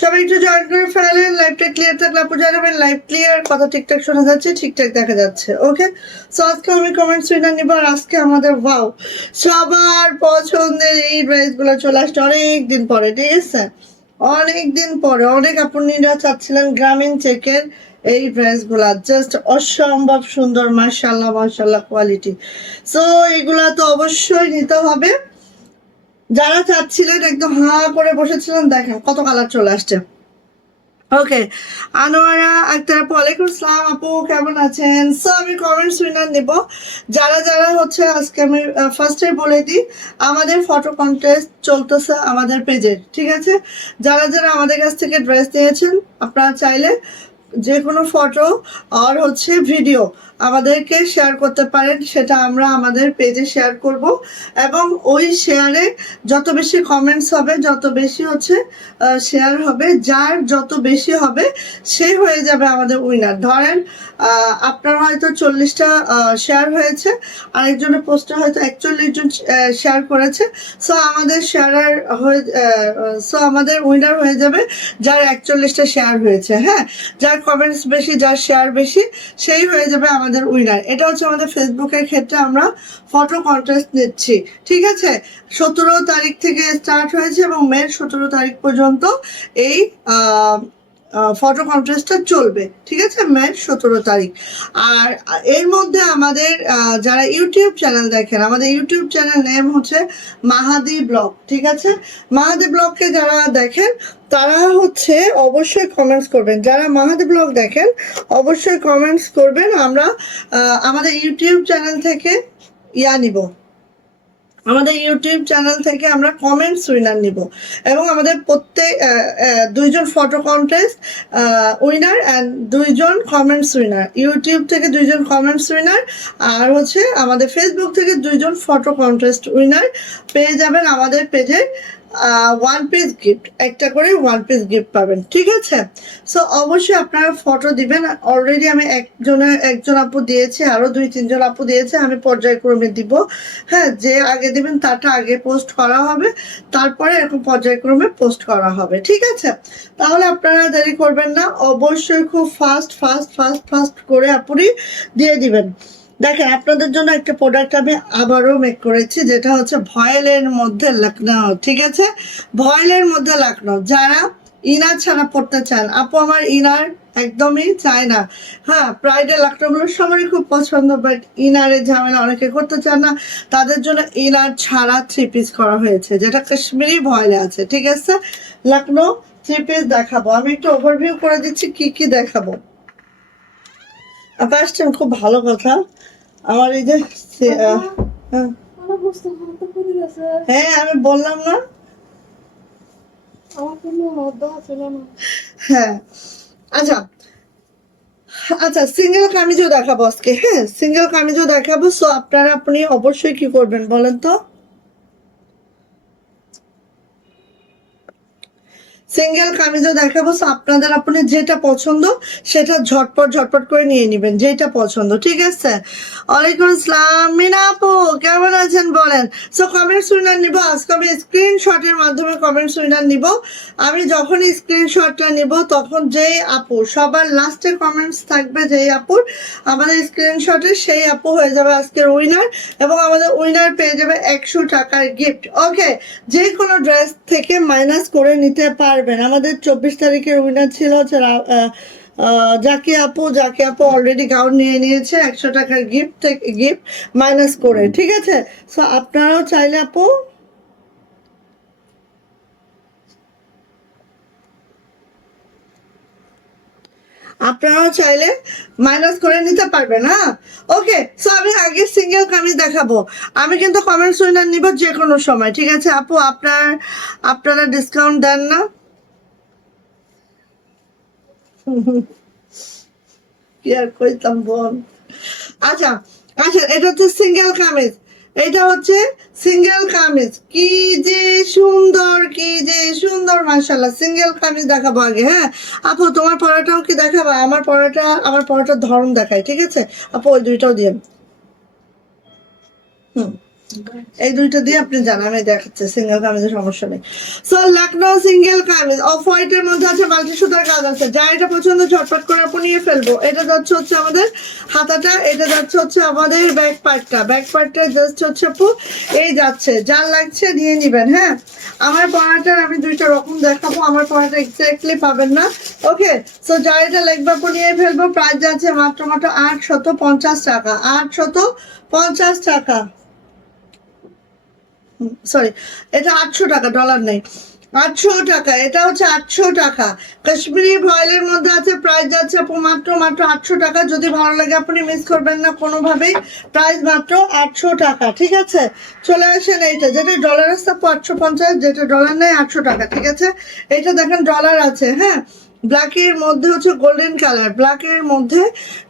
সবাই একটু জয়েন করে ফেলেন। লাইভটা ক্লিয়ার থাকলে আপু জানাবেন লাইভ ক্লিয়ার, কথা ঠিকঠাক শোনা যাচ্ছে, ঠিকঠাক দেখা যাচ্ছে। ওকে, সো আজকে আমি কমেন্টস উইনার নিব। আর আজকে আমাদের ওয়াও সবার পছন্দের এই ড্রেসগুলো চলে আসছে অনেক দিন পরে, ঠিক আছে? অনেক দিন পরে অনেক আপুনিরা চাচ্ছিলেন গ্রামীণ চেকের এই ড্রেসগুলা, জাস্ট অসম্ভব সুন্দর, মাশাআল্লাহ মাশাআল্লাহ কোয়ালিটি। সো এগুলা তো অবশ্যই নিতে হবে। যারা চাচ্ছিলেন একদম হাঁ করে বসেছিলেন, দেখেন কত কালার চলে আসছে। ওকে, আনোয়ারা আক্তার আপু, ওয়ালাইকুম আসসালাম আপু, কেমন আছেন? সো আমি কমেন্টস উইনার নেব। যারা যারা হচ্ছে আজকে আমি ফার্স্টে বলে দিই, আমাদের ফটো কন্টেস্ট চলতেছে আমাদের পেজে, ঠিক আছে? যারা যারা আমাদের কাছ থেকে ড্রেস নিয়েছেন, আপনারা চাইলে যে কোনো ফটো আর হচ্ছে ভিডিও আমাদেরকে শেয়ার করতে পারেন, সেটা আমরা আমাদের পেজে শেয়ার করব। এবং ওই শেয়ারে যত বেশি কমেন্টস হবে, যত বেশি হচ্ছে শেয়ার হবে, যার যত বেশি হবে সে হয়ে যাবে আমাদের উইনার। ধরেন আপনার হয়তো 40টা শেয়ার হয়েছে, আরেকজনের পোস্টে হয়তো 41 জন শেয়ার করেছে। সো আমাদের শেয়ারার হয়ে সো আমাদের উইনার হয়ে যাবে যার 41টা শেয়ার হয়েছে। হ্যাঁ, যার কমেন্টস বেশি, যার শেয়ার বেশি, সেই হয়ে যাবে আমাদের উইনার। এটা হচ্ছে আমাদের ফেসবুকের ক্ষেত্রে আমরা ফটো কন্টেস্ট নিচ্ছি, ঠিক আছে? 17 তারিখ থেকে স্টার্ট হয়েছে এবং মে 17 তারিখ পর্যন্ত এই ফটো কন্টেস্টটা চলবে, ঠিক আছে? মে 17 তারিখ। আর এর মধ্যে আমাদের যারা ইউটিউব চ্যানেল দেখেন, আমাদের ইউটিউব চ্যানেল নেম হচ্ছে মাহাদি ব্লগ, ঠিক আছে? মাহাদি ব্লগকে যারা দেখেন তারা হচ্ছে অবশ্যই কমেন্টস করবেন। যারা মাহাদি ব্লগ দেখেন অবশ্যই কমেন্টস করবেন। আমরা আমাদের ইউটিউব চ্যানেল থেকে নিব, আমাদের ইউটিউব চ্যানেল থেকে আমরা কমেন্টস উইনার নিব। এবং আমাদের প্রত্যেক 2জন ফটো কন্টেস্ট উইনার অ্যান্ড 2জন কমেন্টস উইনার, ইউটিউব থেকে 2জন কমেন্টস উইনার, আর হচ্ছে আমাদের ফেসবুক থেকে 2জন ফটো কন্টেস্ট উইনার পেয়ে যাবেন আমাদের পেজে ওয়ান পিস গিফট, একটা করে ওয়ান পিস গিফট পাবেন, ঠিক আছে? সো অবশ্যই আপনারা ফটো দিবেন। অলরেডি আমি একজন আপু দিয়েছি, আরও 2-3জন আপু দিয়েছে, আমি পর্যায়ক্রমে দিব। হ্যাঁ, যে আগে দিবেন তারটা আগে পোস্ট করা হবে, তারপরে এরকম পর্যায়ক্রমে পোস্ট করা হবে, ঠিক আছে? তাহলে আপনারা দেরি করবেন না, অবশ্যই খুব ফাস্ট ফাস্ট ফাস্ট ফাস্ট করে আপুরি দিয়ে দিবেন। দেখেন, আপনাদের জন্য একটা প্রোডাক্ট আমি আবারও মেক করেছি, যেটা হচ্ছে ভয়েলের মধ্যে লখনৌ, ঠিক আছে? ভয়েলের মধ্যে লখনৌ। যারা ইনার ছাড়া পড়তে চান, আপু আমার ইনার একদমই চায় না। হ্যাঁ, প্রাইডের লখনৌগুলো সবারই খুব পছন্দ, বাট ইনারের ঝামেলা অনেকে করতে চান না, তাদের জন্য ইনার ছাড়া 3 পিস করা হয়েছে, যেটা কাশ্মীরি ভয়েলে আছে, ঠিক আছে? লখনৌ 3 পিস দেখাবো। আমি একটু ওভারভিউ করে দিচ্ছি কি কি দেখাবো। আপা আসছেন, খুব ভালো কথা। আমার এই যে হ্যাঁ, আমি বললাম না। হ্যাঁ, আচ্ছা আচ্ছা, সিঙ্গেল কামিজও দেখাবো আজকে। হ্যাঁ, সিঙ্গেল কামিজও দেখাবো। সো আপনি অবশ্যই কি করবেন বলেন তো? সিঙ্গেল কামিজও দেখাবো। সো আপনাদের আপনি যেটা পছন্দ সেটা ঝটপট ঝটপট করে নিয়ে নেবেন, যেটা পছন্দ, ঠিক আছে? ওয়ালাইকুম আসসালাম মিনা আপু, কেমন আছেন বলেন? সো কমেন্টস উইনার নিব আজকে আমি স্ক্রিনশটের মাধ্যমে, কমেন্টস উইনার নিব। আমি যখনই স্ক্রিনশটটা নিব তখন যেই আপু সবার লাস্টে কমেন্টস থাকবে, যেই আপুর আমাদের স্ক্রিনশটে, সেই আপু হয়ে যাবে আজকের উইনার। এবং আমাদের উইনার পেয়ে যাবে 100 টাকার গিফট। ওকে, যে কোনো ড্রেস থেকে মাইনাস করে নিতে পারবেন। আমাদের 24 তারিখের উইনার ছিল হচ্ছে জাকি আপু অলরেডি গাউন নিয়ে নিয়েছে 100 টাকার গিফট মাইনাস করে, ঠিক আছে? সো আপনারাও চাইলে আপু মাইনাস করে নিতে পারবেন। হ্যাঁ, ওকে। সো আমি আগে সিঙ্গেল কামিজ দেখাবো। আমি কিন্তু কমেন্টস উইনার নিব যে কোনো সময়, ঠিক আছে আপু? আপনারা ডিসকাউন্ট দেন না? কি আর কইতাম বোন। আচ্ছা আচ্ছা, এটা হচ্ছে সিঙ্গেল কামিজ। এটা হচ্ছে সিঙ্গেল কামিজ, কি যে সুন্দর, কি যে সুন্দর, মাশাআল্লাহ। সিঙ্গেল কামিজ দেখাবো আগে। হ্যাঁ আপু, তোমার পড়াটাও কি দেখাবা? আমার পড়াটার ধরন দেখায়, ঠিক আছে আপু? ওই দুইটাও দিয়ে হুম এই দুইটা দিয়ে আপনি জানান, আমি দেখাচ্ছি সিঙ্গেল কামিজের সমস্যা নেই। So Lucknow single kameez of হোয়াইটের মধ্যে আছে, মাল্টি সুতার কাজ আছে, যা এটা পছন্দ ঝটপট করে আপনি নিয়ে ফেলবো। এটা যাচ্ছে হচ্ছে আমাদের হাতাটা, এটা যাচ্ছে হচ্ছে আমাদের ব্যাক পার্টটা, ব্যাক পার্টটা জাস্ট হচ্ছে আপু এই যাচ্ছে, যার লাগছে নিয়ে নিবেন। হ্যাঁ, আমার পড়াটার আমি দুইটা রকম দেখাবো, আমার পড়াটা এক্স্যাক্টলি পাবেন না। ওকে, সো যা এটা লাগবে আপু নিয়ে ফেলবো। প্রাইস যাচ্ছে মাত্র মাত্র 850 টাকা, 850 টাকা। সরি, এটা 800 টাকা, ডলার নেই, 800 টাকা, এটা হচ্ছে 800 টাকা। কাশ্মীরি ভয়েলের মধ্যে আছে, প্রাইস যাচ্ছে আপু মাত্র মাত্র 800 টাকা। যদি ভালো লাগে আপনি মিস করবেন না কোনোভাবেই, প্রাইস মাত্র 800 টাকা। ঠিক আছে, চলে আসেন এইটা, যেটা ডলার আছে আপু 850, যেটা ডলার নেই 800 টাকা। ঠিক আছে, এটা দেখেন ডলার আছে। হ্যাঁ, ব্ল্যাকের মধ্যে হচ্ছে গোল্ডেন কালার, ব্ল্যাকের মধ্যে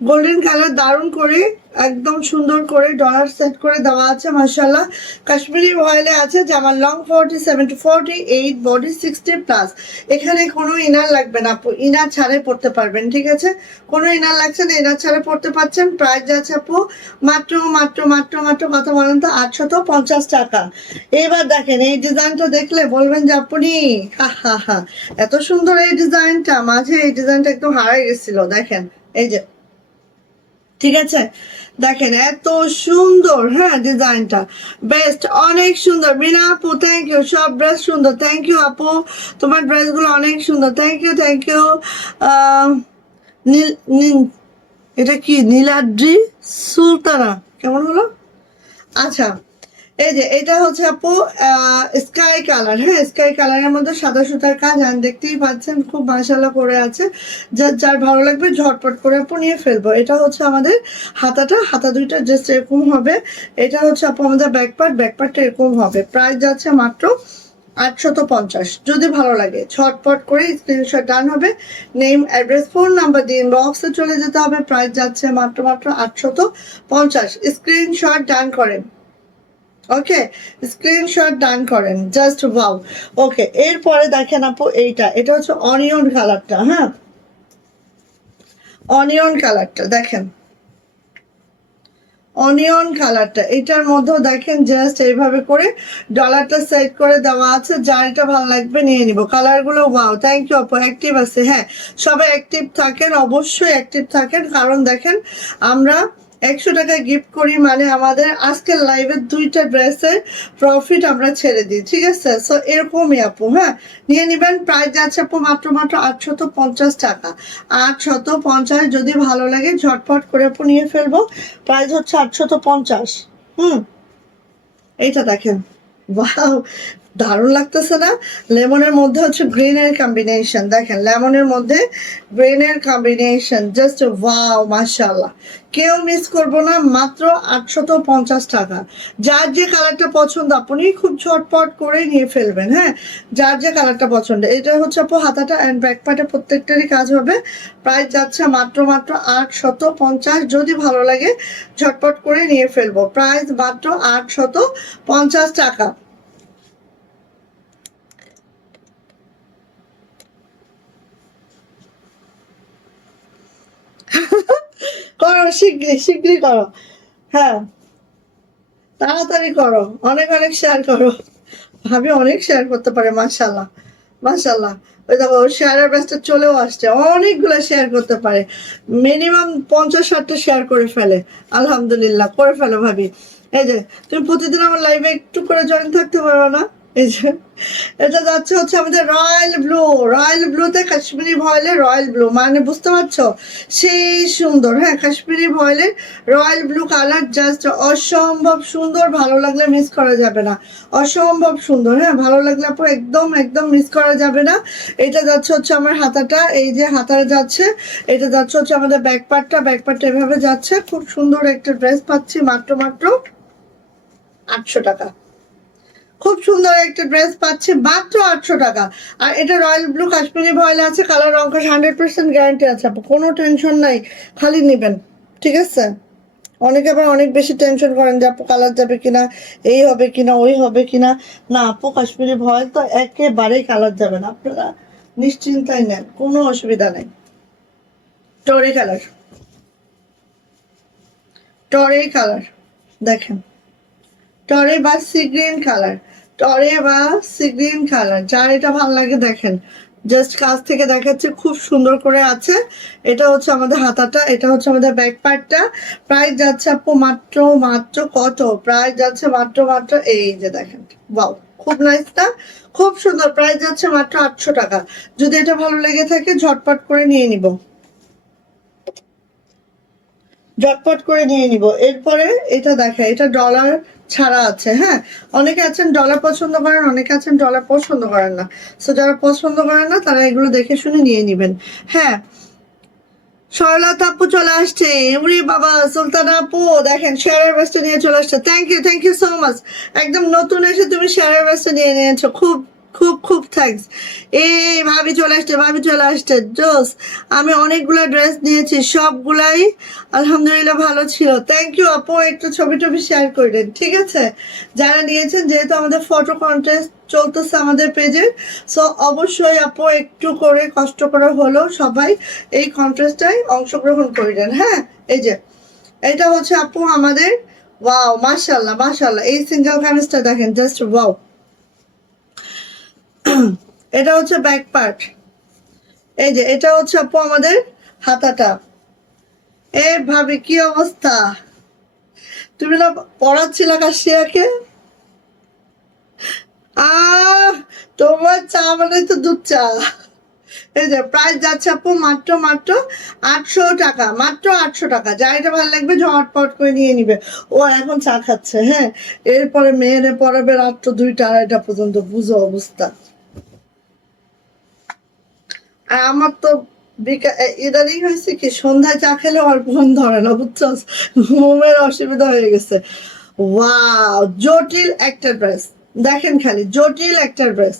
গোল্ডেন কালার, দারুণ করে একদম সুন্দর করে ডলার সেট করে দেওয়া আছে মাশাআল্লাহ। কাশ্মীরি ভয়েলে আছে, জামার লং 47 to 48, বডি 60+। এখানে কোনো ইনার লাগবে না আপু, ইনার ছাড়াই পড়তে পারবেন। ঠিক আছে, কোনো ইনার লাগছে না, ইনার ছাড়া পড়তে পারছেন। প্রাইস যাচ্ছে আপু মাত্র মাত্র মাত্র মাত্র কত বলেন তো, 850 টাকা। এবার দেখেন এই ডিজাইনটা দেখলে বলবেন যে আপনি হা হা হা, এত সুন্দর এই ডিজাইনটা, মাঝে এই ডিজাইনটা একদম হারাই গেছিল। দেখেন এই যে, ঠিক আছে, দেখেন এত সুন্দর। হ্যাঁ, ডিজাইনটা বেস্ট, অনেক সুন্দর। বিনা আপু থ্যাংক ইউ, সব ড্রেস সুন্দর, থ্যাংক ইউ আপু, তোমার ড্রেসগুলো অনেক সুন্দর, থ্যাংক ইউ থ্যাংক ইউ। নীল নীল, এটা কি নীলাদ্রি সুলতানা, কেমন হলো? আচ্ছা, এই যে এটা হচ্ছে আপু স্কাই কালার। হ্যাঁ, স্কাই কালারের মধ্যে সাদা সুতার কাজ, আর দেখতেই পাচ্ছেন খুব মাশাআল্লাহ করে আছে। যার যার ভালো লাগবে ঝটপট করে আপু নিয়ে ফেলবো। এটা হচ্ছে আমাদের হাতাটা, হাতা দুইটা জাস্ট এরকম হবে। এটা হচ্ছে আপু আমাদের ব্যাক পার্ট, ব্যাক পার্টটা এরকম হবে। প্রাইস যাচ্ছে মাত্র 850। যদি ভালো লাগে ঝটপট করে স্ক্রিনশট ডান হবে, নেম অ্যাড্রেস ফোন নাম্বার দিয়ে ইনবক্সে চলে যেতে হবে। প্রাইস যাচ্ছে মাত্র মাত্র 850, স্ক্রিনশট ডান করেন। ওকে, স্ক্রিনশট ডান করেন, জাস্ট ওয়াও। ওকে, এরপরে দেখেন আপু এইটা, এটা হচ্ছে অনিয়ন কালারটা। হ্যাঁ, অনিয়ন কালারটা দেখেন, অনিয়ন কালারটা, এটার মধ্যেও দেখেন জাস্ট এইভাবে করে ডলারটা সেট করে দেওয়া আছে। যার এটা ভালো লাগবে নিয়ে নিব। কালারগুলো ওয়াও, থ্যাংক ইউ আপু, অ্যাক্টিভ আছে। হ্যাঁ, সবাই অ্যাক্টিভ থাকেন, অবশ্যই অ্যাক্টিভ থাকেন, কারণ দেখেন আমরা 100 টাকা গিফট করি মানে আমাদের আজকের লাইভের দুইটা ড্রেসের প্রফিট আমরা ছেড়ে দিই। ঠিক আছে, সো এরকমই আপু। হ্যাঁ, নিয়ে নেবেন। প্রাইস যাচ্ছে আপু মাত্র মাত্র 850 টাকা, 850। যদি ভালো লাগে ঝটপট করে আপু নিয়ে ফেলবো। প্রাইস হচ্ছে 850। এইটা দেখেন, ওয়াও, দারুণ লাগতেছে না? লেমনের মধ্যে হচ্ছে গ্রিনের কম্বিনেশন, দেখেন লেমনের মধ্যে গ্রিনের কম্বিনেশন, জাস্ট ওয়াও মাশাআল্লাহ। কেউ মিস করবো না, মাত্র 850 টাকা। যার যে কালারটা পছন্দ আপনি খুব ঝটপট করে নিয়ে ফেলবেন। হ্যাঁ, যার যে কালারটা পছন্দ। এটা হচ্ছে আপু হাতাটা অ্যান্ড ব্যাক পার্টে প্রত্যেকটারই কাজ হবে। প্রাইস যাচ্ছে মাত্র মাত্র 850। যদি ভালো লাগে ঝটপট করে নিয়ে ফেলবো। প্রাইস মাত্র 850 টাকা। করো, শিগগিরি শিগগিরি করো। হ্যাঁ, তাড়াতাড়ি করো, অনেক অনেক শেয়ার করো। ভাবি অনেক শেয়ার করতে পারে, মাশাল্লাহ মাশাল্লাহ। ওই দেখো শেয়ারের ব্যস্ত চলেও আসছে, অনেকগুলো শেয়ার করতে পারে, মিনিমাম 50-60টা শেয়ার করে ফেলে। আলহামদুলিল্লাহ, করে ফেলো ভাবি। এই যে তুমি প্রতিদিন আমার লাইভে একটু করে জয়েন থাকতে পারো না? এই যে এটা যাচ্ছে হচ্ছে আমাদের রয়্যাল ব্লু, রয়্যাল ব্লুতে কাশ্মীরি ভয়েলের রয়্যাল ব্লু, মানে বুঝতে পারছো সেই সুন্দর। হ্যাঁ, কাশ্মীরি ভয়েলের রয়্যাল ব্লু কালার, জাস্ট অসম্ভব সুন্দর, ভালো লাগলে মিস করা যাবে না, অসম্ভব সুন্দর। হ্যাঁ, ভালো লাগলে আপু একদম একদম মিস করা যাবে না। এটা যাচ্ছে হচ্ছে আমার হাতাটা, এই যে হাতাটা যাচ্ছে, এটা যাচ্ছে হচ্ছে আমাদের ব্যাক পার্টটা, ব্যাক পার্টটা এভাবে যাচ্ছে। খুব সুন্দর একটা ড্রেস পাচ্ছি মাত্র মাত্র 800 টাকা। খুব সুন্দর একটা ড্রেস পাচ্ছে মাত্র 800 টাকা। আর এটা রয়্যাল ব্লু কাশ্মীরি ভয়েল আছে, কালার অঙ্কশ 100% গ্যারান্টি আছে আপু, কোনো টেনশন নাই, খালি নেবেন। ঠিক আছে, অনেকে আবার অনেক বেশি টেনশন করেন যে আপু কালার যাবে কিনা, এই হবে কিনা, ওই হবে কিনা। না আপু, কাশ্মীরি ভয়েল তো একেবারেই কালার যাবে না, আপনারা নিশ্চিন্তায় নেন, কোনো অসুবিধা নেই। টরে কালার, টরে কালার দেখেন, টরে বা সি গ্রিন কালার, টরে বা সি গ্রিন কালার, যার এটা ভালো লাগে দেখেন, জাস্ট কাছ থেকে দেখাচ্ছে, খুব সুন্দর করে আছে। এটা হচ্ছে আমাদের হাতাটা, এটা হচ্ছে আমাদের ব্যাক পার্টটা। প্রাইস যাচ্ছে আপু মাত্র মাত্র কত, প্রাইস যাচ্ছে মাত্র মাত্র, এই যে দেখেন, বাও, খুব নাইস না, খুব সুন্দর। প্রাইস যাচ্ছে মাত্র 800 টাকা। যদি এটা ভালো লেগে থাকে ঝটপট করে নিয়ে নিব, ঝটপট করে নিয়ে নিব। এরপরে এটা দেখা, এটা ডলার ছাড়া আছে, হ্যাঁ। অনেকে আছেন ডলার পছন্দ করেন, অনেকে আছেন ডলার পছন্দ করেন না। সো যারা পছন্দ করেন না তারা এগুলো দেখে শুনে নিয়ে নিবেন, হ্যাঁ। সরলতা আপু চলে আসছে, উরি বাবা, সুলতানা আপু দেখেন শেয়ারের বেস্টে নিয়ে চলে আসছে। Thank you so much. একদম নতুন এসে তুমি শেয়ারের বেস্টে নিয়ে নিয়েছো, খুব খুব খুব থ্যাঙ্কস। এই ভাবি চলে আসছে, ভাবি চলে আসছে, জোস। আমি অনেকগুলো ড্রেস নিয়েছি, সবগুলাই আলহামদুলিল্লাহ ভালো ছিল। থ্যাংক ইউ আপু, একটু ছবি টবি শেয়ার করলেন, ঠিক আছে। যারা নিয়েছেন, যেহেতু আমাদের ফটো কন্টেস্ট চলতেছে আমাদের পেজে, সো অবশ্যই আপু একটু করে কষ্ট করে হলেও সবাই এই কন্টেস্টটায় অংশগ্রহণ করলেন, হ্যাঁ। এই যে এটা হচ্ছে আপু আমাদের, ওয়াও মাশাআল্লাহ মাশাআল্লাহ, এই সিঙ্গেল কামিজটা দেখেন, জাস্ট ওয়াও। এটা হচ্ছে ব্যাক পার্ট, এই যে এটা হচ্ছে আপু আমাদের হাতাটা। এ ভাবি কি অবস্থা, তুমি না পড়াচ্ছিলা কাশিয়াকে? আহ তোমার চা মানে তো দুধ চা। এই যে প্রাইস যাচ্ছে আপু মাত্র মাত্র 800 টাকা, মাত্র 800 টাকা। যা এটা ভালো লাগবে ঝটপট করে নিয়ে নিবে। ও এখন চা খাচ্ছে, হ্যাঁ। এরপরে মেয়েরে পড়াবে রাত্র 2টা 2:30 পর্যন্ত, বুঝো অবস্থা। আর আমার তো ইদানিং হয়েছে কি, সন্ধ্যায় চা খেলে আর ঘুম ধরে না, বুঝছো, ঘুমের অসুবিধা হয়ে গেছে। ওয়াও, জটিল একটা ড্রেস, দেখেন খালি জটিল একটা ড্রেস।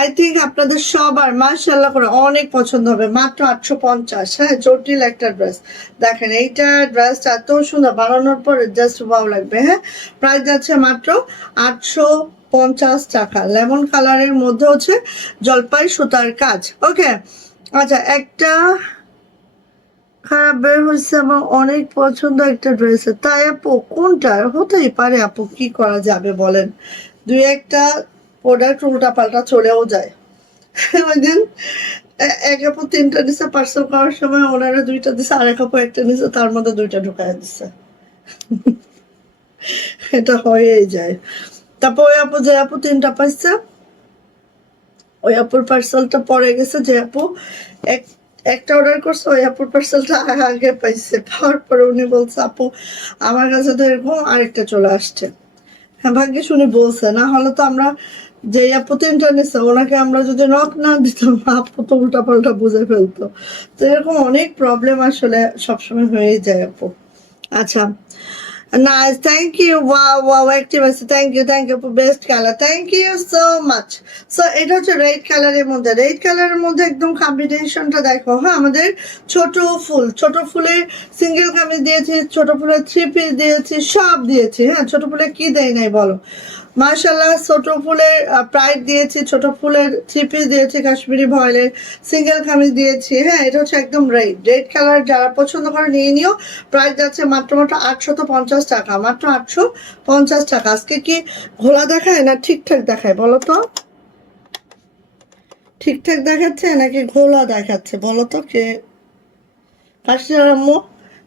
আই থিঙ্ক আপনাদের সবার মাশাআল্লাহ করে অনেক পছন্দ হবে। মাত্র 850, হ্যাঁ, জটিল একটা ড্রেস। দেখেন এইটা ড্রেসটা এত সুন্দর, বানানোর পরে জাস্ট ভালো লাগবে, হ্যাঁ। প্রাইস যাচ্ছে মাত্র 850 টাকা। লেমন কালারের মধ্যে হচ্ছে জলপাই সুতার কাজ, ওকে। আচ্ছা, একটা খারাপ বের হয়েছে, আমার অনেক পছন্দ একটা ড্রেস, তাই আপু কোনটা হতেই পারে আপু, কি করা যাবে বলেন। দুই একটা প্রোডাক্ট উল্টা পাল্টা চলেও যায়। ওই দিন এক আপু 3টা দিছে, পার্সেল করার সময় ওনারা 2টা দিছে, আর এক আপু একটা নিছে, তার মধ্যে 2টা ঢুকাই দিচ্ছে। এটা হয়েই যায়। তারপর ওই আপু, যে আপু 3টা পাইছে, ওই আপুর পার্সেলটা পরে গেছে, যে আপু এক একটা অর্ডার করছে, ওই আপুর পার্সেলটা আগে পাইছে। পাওয়ার পরে উনি বলছে আপু আমার কাছে তো এরকম আরেকটা চলে আসছে। হ্যাঁ, ভাগ্যে শুনে বলছে, না হলে তো আমরা, যে আপু 3টা নিচ্ছে ওনাকে আমরা যদি নক না দিতাম, আপু তো উল্টা পাল্টা বুঝে ফেলতো। তো এরকম অনেক প্রবলেম আসলে সবসময় হয়েই যায় আপু। আচ্ছা, nice, thank you, wow wow, active আছে, thank you, best colour, thank you so much. So এটা হচ্ছে রেড কালারের মধ্যে, রেড কালারের মধ্যে একদম কম্বিনেশনটা দেখো, হ্যাঁ। আমাদের ছোট ফুল, ছোট ফুলের সিঙ্গেল কামিজ দিয়েছি, ছোট ফুলের 3 পিস দিয়েছি, সব দিয়েছি, হ্যাঁ। ছোট ফুলের কি দেয় নাই বলো, মাশাল্লাহ। ছোট ফুলের প্রাইড দিয়েছি, ছোট ফুলের 3 পিস দিয়েছি, কাশ্মীরি ভয়েলের সিঙ্গেল কামিজ দিয়েছি, হ্যাঁ। এটা হচ্ছে একদম রেড, রেড কালার, যারা পছন্দ করে নিয়ে নিও। প্রাইস যাচ্ছে মাত্র মাত্র 850 টাকা, মাত্র 850 টাকা। আজকে কি ঘোলা দেখায় না ঠিকঠাক দেখায় বলো তো, ঠিকঠাক দেখাচ্ছে নাকি ঘোলা দেখাচ্ছে বলো তো, কে কাশিয়ার আম্মু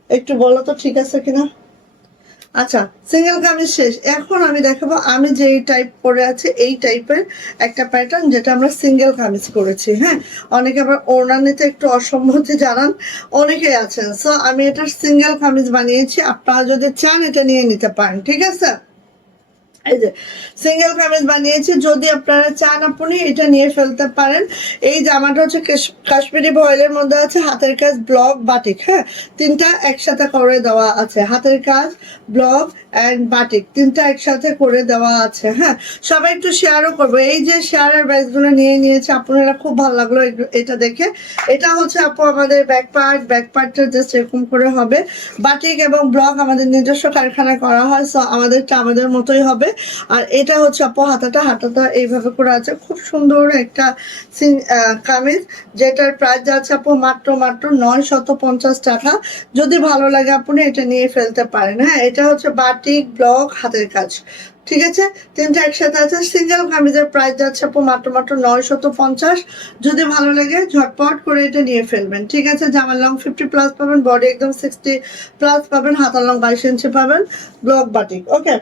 একটু বলো তো ঠিক আছে কিনা। আচ্ছা, সিঙ্গেল কামিজ শেষ, এখন আমি দেখাবো আমি যে টাইপ পরে আছে এই টাইপের একটা প্যাটার্ন, যেটা আমরা সিঙ্গেল কামিজ করেছি, হ্যাঁ। অনেকে আবার ওড়না নিতে একটু অসম্মতি জানান, অনেকেই আছেন। সো আমি এটা সিঙ্গেল কামিজ বানিয়েছি, আপনারা যদি চান এটা নিয়ে নিতে পারেন, ঠিক আছে। এই যে সিঙ্গেল কামিজ বানিয়েছি, যদি আপনারা চান আপনি এটা নিয়ে ফেলতে পারেন। এই জামাটা হচ্ছে কাশ্মীরি ভয়েলের মধ্যে আছে, হাতের কাজ, ব্লক, বাটিক, হ্যাঁ। 3টা একসাথে করে দেওয়া আছে, হাতের কাজ, ব্লক অ্যান্ড বাটিক 3টা একসাথে করে দেওয়া আছে, হ্যাঁ। সবাই একটু শেয়ারও করবো। এই যে শেয়ারের ব্যাগগুলো নিয়ে নিয়েছে আপনারা, খুব ভালো লাগলো এটা দেখে। এটা হচ্ছে আপু আমাদের ব্যাক পার্ট, ব্যাক পার্টটা জাস্ট এরকম করে হবে। বাটিক এবং ব্লক আমাদের নিজস্ব কারখানায় করা হয়, সো আমাদেরটা আমাদের মতোই হবে। আর এটা হচ্ছে আপু হাতাটা, হাতাটা এইভাবে করে আছে, খুব সুন্দর একটা কামিজ, যেটার প্রাইস যাচ্ছে আপু মাত্র মাত্র 950 টাকা। যদি ভালো লাগে আপনি এটা নিয়ে ফেলতে পারেন, হ্যাঁ। এটা হচ্ছে বাটিক, ব্লক, হাতের কাজ ঠিক আছে, তিনটা একসাথে আছে। সিঙ্গেল কামিজের প্রাইস যাচ্ছে আপু মাত্র মাত্র 950। যদি ভালো লাগে ঝটপট করে এটা নিয়ে ফেলবেন। ঠিক আছে, জামার লং 50+ পাবেন, বডি একদম 60+ পাবেন, হাতার লং 22 ইঞ্চি পাবেন, ব্লক বাটিক। ওকে,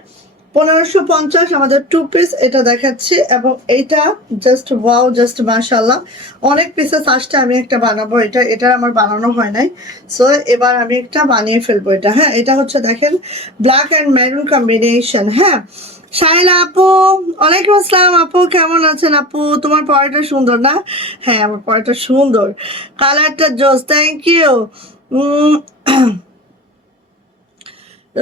1550 আমাদের 2 পিস এটা দেখাচ্ছি। এবং এইটা জাস্ট ওয়াও, জাস্ট মাশাআল্লাহ, অনেক পিসেস আসছে। আমি একটা বানাবো, এটা আমার বানানো হয় নাই, সো এবার আমি একটা বানিয়ে ফেলবো এটা। হ্যাঁ, এটা হচ্ছে দেখেন ব্ল্যাক অ্যান্ড মেরুন কম্বিনেশন। হ্যাঁ, শাইলা আপু, ওয়ালাইকুম আসসালাম আপু, কেমন আছেন আপু? তোমার পড়াটা সুন্দর না? হ্যাঁ, আমার পড়াটা সুন্দর, কালারটা জোস, thank you.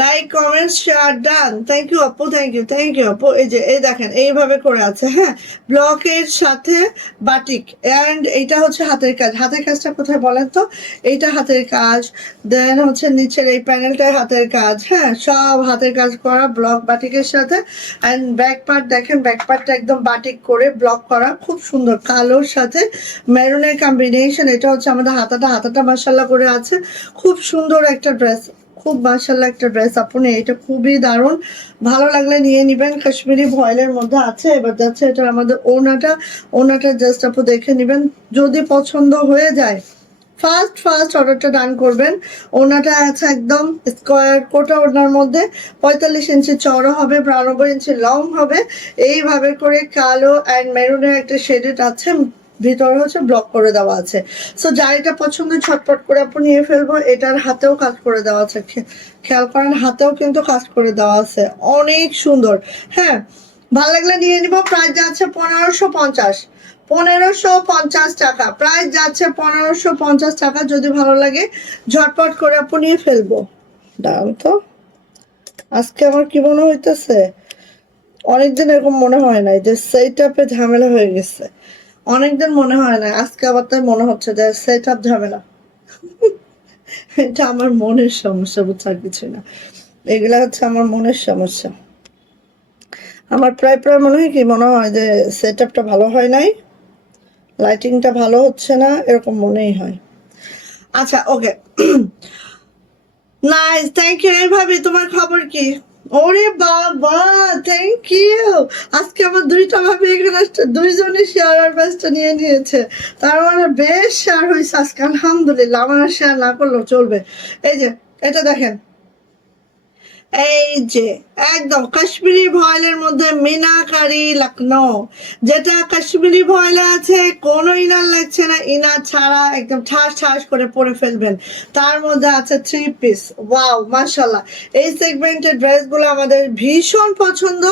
Like comment share done, thank you আপু, থ্যাংক ইউ আপু। এই যে এই দেখেন এইভাবে করে আছে। হ্যাঁ, ব্লকের সাথে বাটিক, অ্যান্ড এইটা হচ্ছে হাতের কাজ। হাতের কাজটা কোথায় বলেন তো? এইটা হাতের কাজ, দেন হচ্ছে নিচের এই প্যানেলটায় হাতের কাজ। হ্যাঁ, সব হাতের কাজ করা ব্লক বাটিকের সাথে। অ্যান্ড ব্যাক পার্ট দেখেন, ব্যাক পার্টটা একদম বাটিক করে ব্লক করা, খুব সুন্দর, কালোর সাথে মেরুনের কম্বিনেশন। এটা হচ্ছে আমাদের হাতাটা মাসাল্লাহ করে আছে, খুব সুন্দর একটা ড্রেস, খুব মাশাআল্লাহ একটা ড্রেস। আপনি এটা খুবই দারুণ, ভালো লাগলে নিয়ে নিবেন। কাশ্মীরি ভয়েলের মধ্যে আছে। এবার যাচ্ছে এটা আমাদের ওনাটা জাস্ট আপু দেখে নিবেন, যদি পছন্দ হয়ে যায় ফার্স্ট অর্ডারটা ডান করবেন। ওনাটা আছে একদম স্কোয়ার কোটা, ওনার মধ্যে 45 ইঞ্চি চওড়া হবে, 92 ইঞ্চি লং হবে। এইভাবে করে কালো অ্যান্ড মেরুনের একটা শেডেড আছে, ভিতরে হচ্ছে ব্লক করে দেওয়া আছে। সো যার এটা পছন্দ ছটপট করে আপনি নিয়ে ফেলবো। এটার হাতেও কাজ করে দেওয়া আছে, খেয়াল করেন, হাতেও কিন্তু কাজ করে দেওয়া আছে, অনেক সুন্দর। হ্যাঁ, ভালো লাগলে নিয়ে নিব। প্রাইস যাচ্ছে 1550, 1550 টাকা প্রাইস যাচ্ছে, 1550 টাকা। যদি ভালো লাগে ঝটপট করে আপনি নিয়ে ফেলবো। দাম তো আজকে আমার কি মনে হইতেছে, অনেকদিন এরকম মনে হয় নাই যে সেট আপে ঝামেলা হয়ে গেছে, অনেকদিন মনে হয় না, আজকে আবার তাই মনে হচ্ছে যে সেট আপ ঝামেলা। এটা আমার মনের সমস্যা, বুঝার কিছু না, এগুলা হচ্ছে আমার মনের সমস্যা। আমার প্রায় প্রায় মনে হয় কি, মনে হয় যে সেট আপটা ভালো হয় নাই, লাইটিংটা ভালো হচ্ছে না, এরকম মনেই হয়। আচ্ছা, ওকে, নাইস, থ্যাংক ইউ। এইভাবে তোমার খবর কি? ওরে বাবা, থ্যাংক ইউ। আজকে আমার দুইটা ভাবে এখানে দুইজনই শেয়ার আর ব্যাচটা নিয়ে নিয়েছে, তার মানে বেশ শেয়ার হয়েছে আজকে, আলহামদুলিল্লাহ। আমার আর শেয়ার না করলেও চলবে। এই যে এটা দেখেন, এই যে একদম কাশ্মীরি ভয়েলের মধ্যে মিনাকারি লখনৌ, যেটা কাশ্মীরি ভয়েলে আছে, কোনো ইনার লাগছে না, ইনার ছাড়া একদম ঠাস ঠাস করে পরে ফেলবেন। তার মধ্যে আছে 3 পিস, ওয়াও মাশাল্লাহ। এই সেগমেন্টের ড্রেসগুলো আমাদের ভীষণ পছন্দ।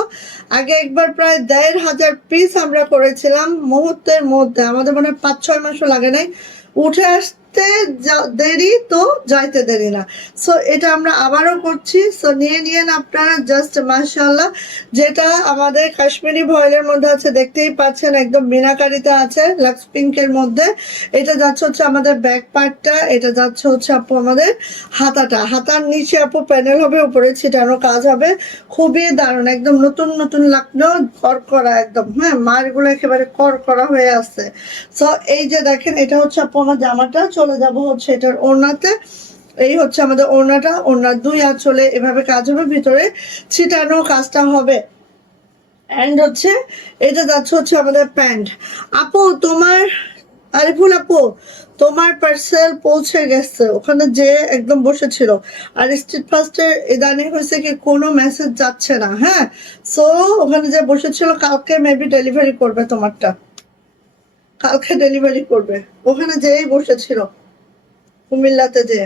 আগে একবার প্রায় 1500 পিস আমরা করেছিলাম মুহূর্তের মধ্যে, আমাদের মনে হয় 5-6 মাসও লাগে নাই, উঠে আসতে দেরি তো যাইতে দেরি না। সো এটা আমরা আবারও করছি, সো নিয়ে নিয়েন আপনারা, জাস্ট মাশাআল্লাহ। যেটা আমাদের কাশ্মীরি ভয়েলের মধ্যে আছে, দেখতেই পাচ্ছেন একদম মিনাকারিতে আছে, লাক্স পিঙ্কের মধ্যে। এটা যাচ্ছে হচ্ছে আমাদের ব্যাক পার্টটা, এটা যাচ্ছে হচ্ছে আপু আমাদের হাতার নিচে আপু প্যানেল হবে, উপরে ছিটানো কাজ হবে, খুবই দারুণ, একদম নতুন নতুন লাগলো, করা একদম। হ্যাঁ, মারগুলো একেবারে করা হয়ে আছে। সো এই যে দেখেন, এটা হচ্ছে আপু আমার জামাটা, চলে যাব হচ্ছে এটার ওড়নাতে। এই হচ্ছে আমাদের ওড়নাটা, ওড়নার 2 আঁচলে এভাবে কাজ হবে, ভিতরে ছিটানো কাজটা হবে। অ্যান্ড হচ্ছে এটা যাচ্ছে হচ্ছে আমাদের প্যান্ট। আপু তোমার, আরিফুল আপু, তোমার পার্সেল পৌঁছে গেছে, ওখানে যে একদম বসেছিল। আর স্ট্রিট ফাস্টের ইদানিং হয়েছে কি, কোনো মেসেজ যাচ্ছে না। হ্যাঁ, সো ওখানে যে বসেছিল, কালকে মেবি ডেলিভারি করবে তোমারটা, কালকে ডেলিভারি করবে, ওখানে যেই বসেছিল কুমিল্লাতে যে।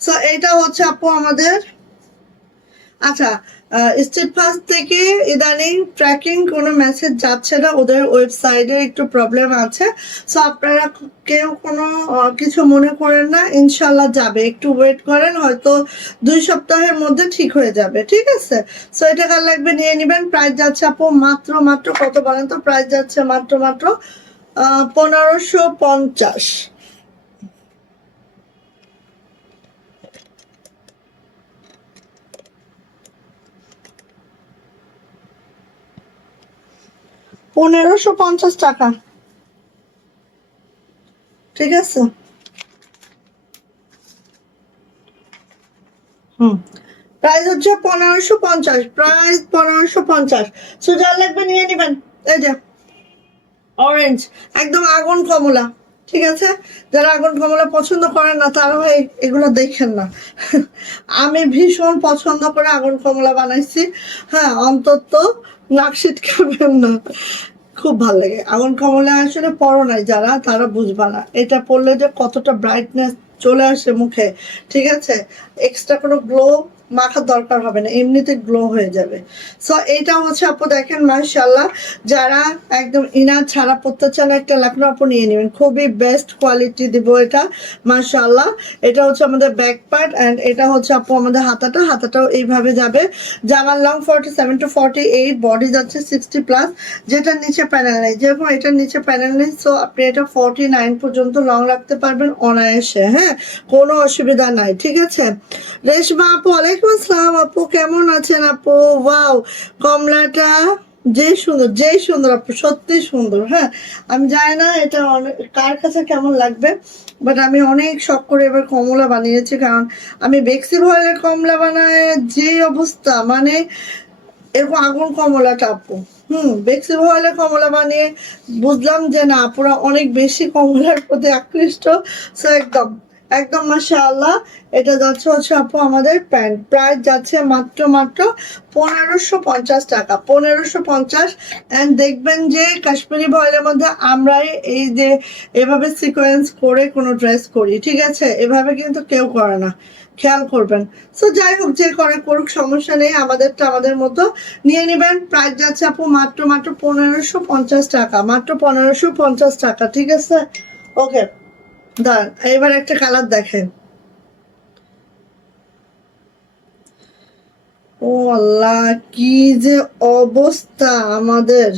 সো এইটা হচ্ছে আপু আমাদের। আচ্ছা, স্টেট ফার্স্ট থেকে ইদানিং ট্র্যাকিং কোনো মেসেজ যাচ্ছে না, ওদের ওয়েবসাইটে একটু প্রবলেম আছে। সো আপনারা কেউ কোনো কিছু মনে করেন না, ইনশাল্লাহ যাবে, একটু ওয়েট করেন, হয়তো 2 সপ্তাহের মধ্যে ঠিক হয়ে যাবে। ঠিক আছে, সো এটা কার লাগবে নিয়ে নেবেন। প্রাইস যাচ্ছে আপু মাত্র মাত্র কত বলেন তো? প্রাইস যাচ্ছে মাত্র মাত্র 1550। 1550 টাকা। ঠিক আছে, হুম, প্রাইস হচ্ছে 1550, প্রাইস 1550। সো যার লাগবে নিয়ে নেবেন। এই যে অরেঞ্জ, একদম আগুন কমলা, ঠিক আছে? যারা আগুন কমলা পছন্দ করেন না তারা ভাই এগুলো দেখেন না। আমি ভীষণ পছন্দ করে আগুন কমলা বানাইছি। হ্যাঁ, অন্তত নাক ছিটকাবেন না, খুব ভালো লাগে। আগুন কমলা আসলে পরো নাই যারা, তারা বুঝবা না এটা পরলে যে কতটা ব্রাইটনেস চলে আসে মুখে, ঠিক আছে? এক্সট্রা কোনো গ্লো মাখার দরকার হবে না, এমনিতে গ্লো হয়ে যাবে। সো এটা হচ্ছে আপু দেখেন মাশাআল্লাহ, যারা একদম ইনার ছাড়া পড়তে চান একটা লাকনো আপু নিয়ে নেবেন, খুবই বেস্ট কোয়ালিটি দিব এটা মাশাআল্লাহ। এটা হচ্ছে আমাদের ব্যাক পার্ট অ্যান্ড এটা হচ্ছে আপু আমাদের হাতাটাও এইভাবে যাবে। জামার লং 47 to 48, বডি যাচ্ছে 60+। যেটার নিচে প্যানেল নেই, যেরকম এটার নিচে প্যানেল নেই, সো আপনি এটা 49 পর্যন্ত লং রাখতে পারবেন অনায়াসে। হ্যাঁ, কোনো অসুবিধা নাই, ঠিক আছে? রেশমা আপু, ওয়ালাইকুম আসসালাম আপু, কেমন আছেন আপু? ওয়াও, কমলাটা যেই সুন্দর আপু, সত্যি সুন্দর। হ্যাঁ, আমি জানি না এটা কার কাছে কেমন লাগবে, বাট আমি অনেক শখ করে এবার কমলা বানিয়েছি, কারণ আমি বেক্সি ভয়েলের কমলা বানায় যে অবস্থা, মানে এরকম আগুন কমলাটা আপু, বেক্সি ভয়েলের কমলা বানিয়ে বুঝলাম যে না, পুরা অনেক বেশি কমলার প্রতি আকৃষ্ট। সো একদম একদম মাশাআল্লাহ। এটা যাচ্ছে হচ্ছে আপু আমাদের প্যান্ট, প্রাইস যাচ্ছে মাত্র 1550 টাকা, 1550। অ্যান্ড দেখবেন যে কাশ্মীরি ভয়েলের মধ্যে আমরাই এই যে এভাবে সিকোয়েন্স করে কোনো ড্রেস করি, ঠিক আছে? এভাবে কিন্তু কেউ করে না, খেয়াল করবেন। সো যাই হোক, যে করে করুক, সমস্যা নেই, আমাদেরটা আমাদের মতো নিয়ে নেবেন। প্রাইস যাচ্ছে আপু মাত্র 1550 টাকা, মাত্র 1550 টাকা, ঠিক আছে? ওকে, দাঁড়ান এবার একটা কালার দেখেন। ও আল্লাহ, কি যে অবস্থা আমাদের!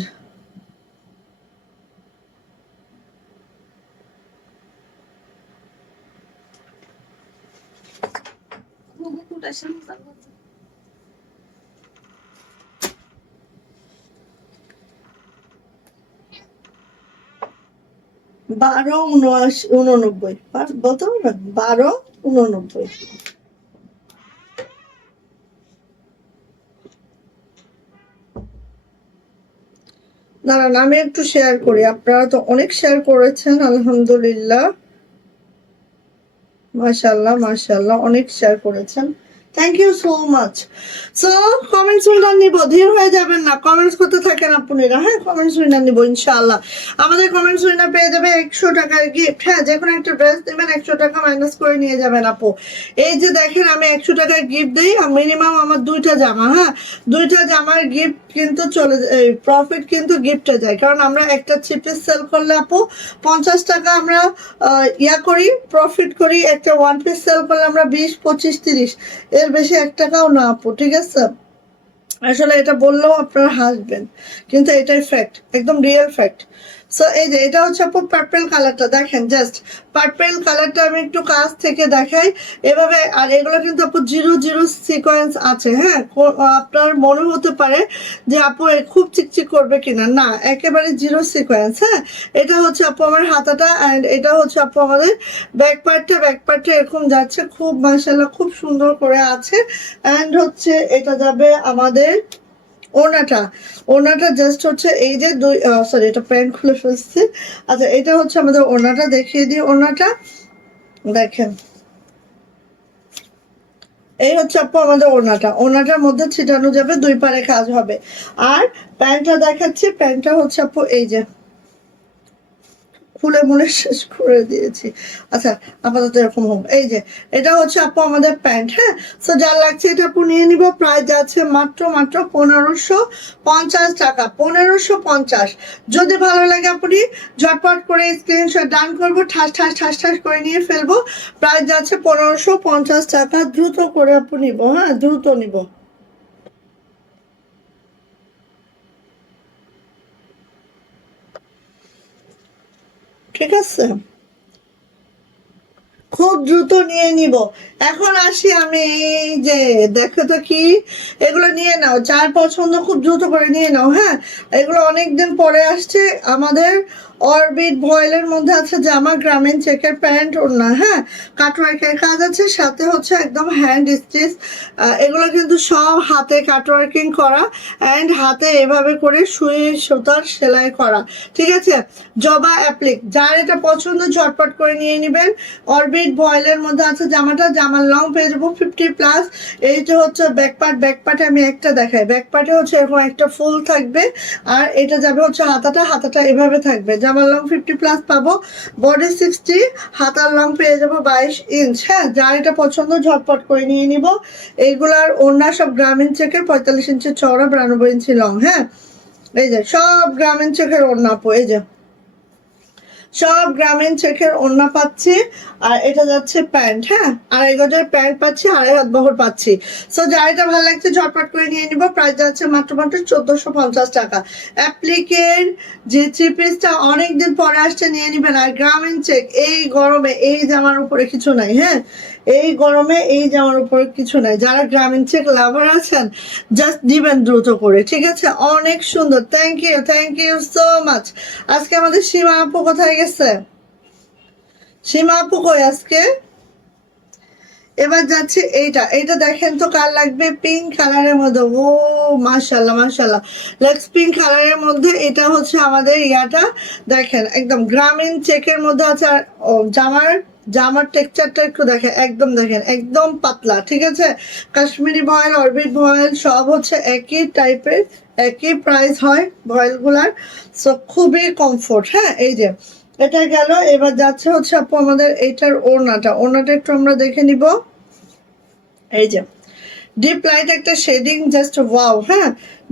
বারো 89, বলতে পারবেন? 1289। দাঁড়ান আমি একটু শেয়ার করি, আপনারা তো অনেক শেয়ার করেছেন আলহামদুলিল্লাহ, মাশাআল্লাহ মাশাআল্লাহ, অনেক শেয়ার করেছেন, thank you so much. So comments winner নিব, ধীর হয়ে যাবেন না, কমেন্টস করতে থাকেন আপনারা। হ্যাঁ, কমেন্টস উইনার নিব ইনশাআল্লাহ। আমাদের কমেন্টস উইনার পেয়ে যাবে 100 টাকার গিফট। হ্যাঁ, যে কোনো একটা ড্রেস নেবেন 100 টাকা মাইনাস করে নিয়ে যাবেন আপু। এই যে দেখেন আমি 100 টাকার গিফট দিই, মিনিমাম আমার 2টা জামা, হ্যাঁ 2টা জামার গিফট কিন্তু চলে যায়, প্রফিট কিন্তু গিফটে যায়, কারণ আমরা একটা চিপিস সেল করলে আপু 50 টাকা আমরা ইয়া করি, প্রফিট করি। একটা ওয়ান পিস সেল করলে আমরা 20, 25, 30, এর বেশি 1 টাকাও না আপু, ঠিক আছে? আসলে এটা বললেও আপনারা হাসবেন, কিন্তু এটাই ফ্যাক্ট, একদম রিয়েল ফ্যাক্ট। সো এই যে এটা হচ্ছে আপু পার্পেল কালারটা, দেখেন জাস্ট পার্পেল কালারটা আমি একটু কাছ থেকে দেখাই এভাবে। আর এগুলো কিন্তু আপু 0 0 সিকোয়েন্স আছে। হ্যাঁ, আপনার মনে হতে পারে যে আপু খুব চিকচিক করবে কিনা, না, একেবারে 0 সিকোয়েন্স। হ্যাঁ, এটা হচ্ছে আপু আমার হাতাটা অ্যান্ড এটা হচ্ছে আপু আমাদের ব্যাক পার্টটা এরকম যাচ্ছে, খুব মাশাআল্লাহ খুব সুন্দর করে আছে। অ্যান্ড হচ্ছে এটা যাবে আমাদের ওড়নাটা জাস্ট হচ্ছে এই যে সরি, এটা প্যান্ট খুলে ফেলছি। আচ্ছা, এটা হচ্ছে আমাদের ওড়নাটা, দেখিয়ে দিই ওড়নাটা, দেখেন এই হচ্ছে আপু আমাদের ওড়নাটার মধ্যে ছিটানো যাবে, 2 পারে কাজ হবে। আর প্যান্টটা দেখাচ্ছি, প্যান্টটা হচ্ছে আপু এই যে খুলে মুলে শেষ করে দিয়েছি। আচ্ছা, আপাতত এরকম হোক। এই যে এটা হচ্ছে আপু আমাদের প্যান্ট। হ্যাঁ, সো যার লাগছে এটা আপু নিয়ে নিব। প্রাইস যাচ্ছে মাত্র 1550 টাকা, 1550। যদি ভালো লাগে আপনি ঝটপট করে স্ক্রিনশট ডান করবো, ঠাস ঠাস ঠাস ঠাস করে নিয়ে ফেলবো। প্রাইস যাচ্ছে 1550 টাকা, দ্রুত করে আপু নিব। হ্যাঁ, দ্রুত নিব, ঠিক আছে? খুব দ্রুত নিয়ে নিব। এখন আসি আমি, এই যে দেখো তো কি, এগুলো নিয়ে নাও, যার পছন্দ খুব দ্রুত করে নিয়ে নাও। হ্যাঁ, এগুলো অনেকদিন পরে আসছে আমাদের, অরবিট ভয়েলের মধ্যে আছে জামা, গ্রামীণ চেকের প্যান্ট, ওড়না, হ্যাঁ কাটওয়ার্কের কাজ আছে, সাথে হচ্ছে একদম হ্যান্ড স্টিচ। এগুলো কিন্তু সব হাতে কাটওয়ার্কিং করা অ্যান্ড হাতে এভাবে করে সুই সুতার সেলাই করা, ঠিক আছে। জবা অ্যাপ্লিক, যার এটা পছন্দ ঝটপট করে নিয়ে নেবেন। অরবিট ভয়েলের মধ্যে আছে জামাটা, জামার লং পেয়ে যাবো 50+। এইটা হচ্ছে ব্যাকপার্টে আমি একটা দেখাই, ব্যাকপার্টে হচ্ছে এরকম একটা ফুল থাকবে, আর এটা যাবে হচ্ছে হাতাটা এভাবে থাকবে। জামার লং 50+ পাবো, বডি 60, হাতার লং পেয়ে যাবো 22 ইঞ্চ। হ্যাঁ, যার এটা পছন্দ ঝটপট করে নিয়ে নিব। এইগুলার ওড়না সব গ্রামীণ চেকের, 45 ইঞ্চি চওড়া, 92 ইঞ্চি লং। হ্যাঁ, এই যে সব গ্রামীণ চেকের ওড়না আপু, এই যে সব গ্রামীণ চেকের ওড়না পাচ্ছি। আর এটা যাচ্ছে প্যান্ট, হ্যাঁ 2.5 গজের প্যান্ট পাচ্ছি, 2.5 হাত বহর পাচ্ছি। সো যার এটা ভালো লাগছে ঝটপট করে নিয়ে নিব। প্রাইস যাচ্ছে মাত্র 1450 টাকা। অ্যাপ্লিকের যে থ্রি পিসটা অনেকদিন পরে আসছে, নিয়ে নিবেন। আর গ্রামীণ চেক এই গরমে এই জামার উপরে কিছু নাই, হ্যাঁ এই গরমে এই জামার উপরে কিছু নাই। যারা গ্রামীণ চেক লাভার আছেন জাস্ট দিবেন দ্রুত করে, ঠিক আছে। অনেক সুন্দর, থ্যাংক ইউ সো মাচ। আজকে আমাদের সীমা আপু কোথায় গেছে? সীমা আপু কই আজকে? এবার যাচ্ছে এইটা দেখেন তো কার লাগবে, পিঙ্ক কালারের মধ্যে। ও মাশাল্লাহ লেক্স পিঙ্ক কালারের মধ্যে। এটা হচ্ছে আমাদের ইয়াটা দেখেন, একদম গ্রামীণ চেকের মধ্যে আছে। আর জামার টেক্সচারটা একটু দেখেন, একদম দেখেন একদম পাতলা, ঠিক আছে। কাশ্মীরি ভয়েল, অরবিট ভয়েল সব হচ্ছে একই টাইপের, একই প্রাইস হয় ভয়েলগুলার। সো খুবই কমফোর্ট। হ্যাঁ, এই যে এটা গেল। এবার যাচ্ছে হচ্ছে আপু আমাদের এইটার ওড়নাটা একটু আমরা দেখে নিব। এই যে ডিপ লাইট একটা শেডিং, জাস্ট ওয়াও। হ্যাঁ,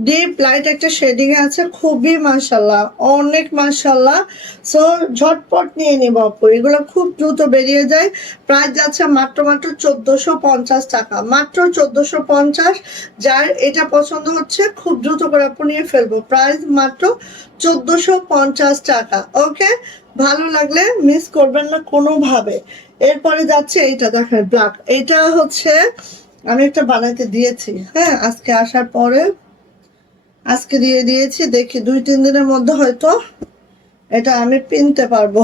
ডিপ লাইট একটা শেডিং আছে, খুবই মাশাল্লাহ, অনেক মাশাল্লাহ। সো ঝটপট নিয়ে নিব আপু, এগুলো খুব দ্রুত বেরিয়ে যায়। প্রাইস যাচ্ছে মাত্র 1450 টাকা, মাত্র 1450। যার এটা পছন্দ হচ্ছে খুব দ্রুত করে আপু নিয়ে ফেলবো। প্রাইস মাত্র 1450 টাকা। ওকে, ভালো লাগলে মিস করবেন না কোনোভাবে। এরপরে যাচ্ছে এইটা দেখেন, ব্ল্যাক। এটা হচ্ছে আমি একটা বানাইতে দিয়েছি, হ্যাঁ আজকে আসার পরে আজকে দিয়ে দিয়েছি। দেখি 2-3 দিনের মধ্যে হয়তো এটা আমি পিনতে পারবো।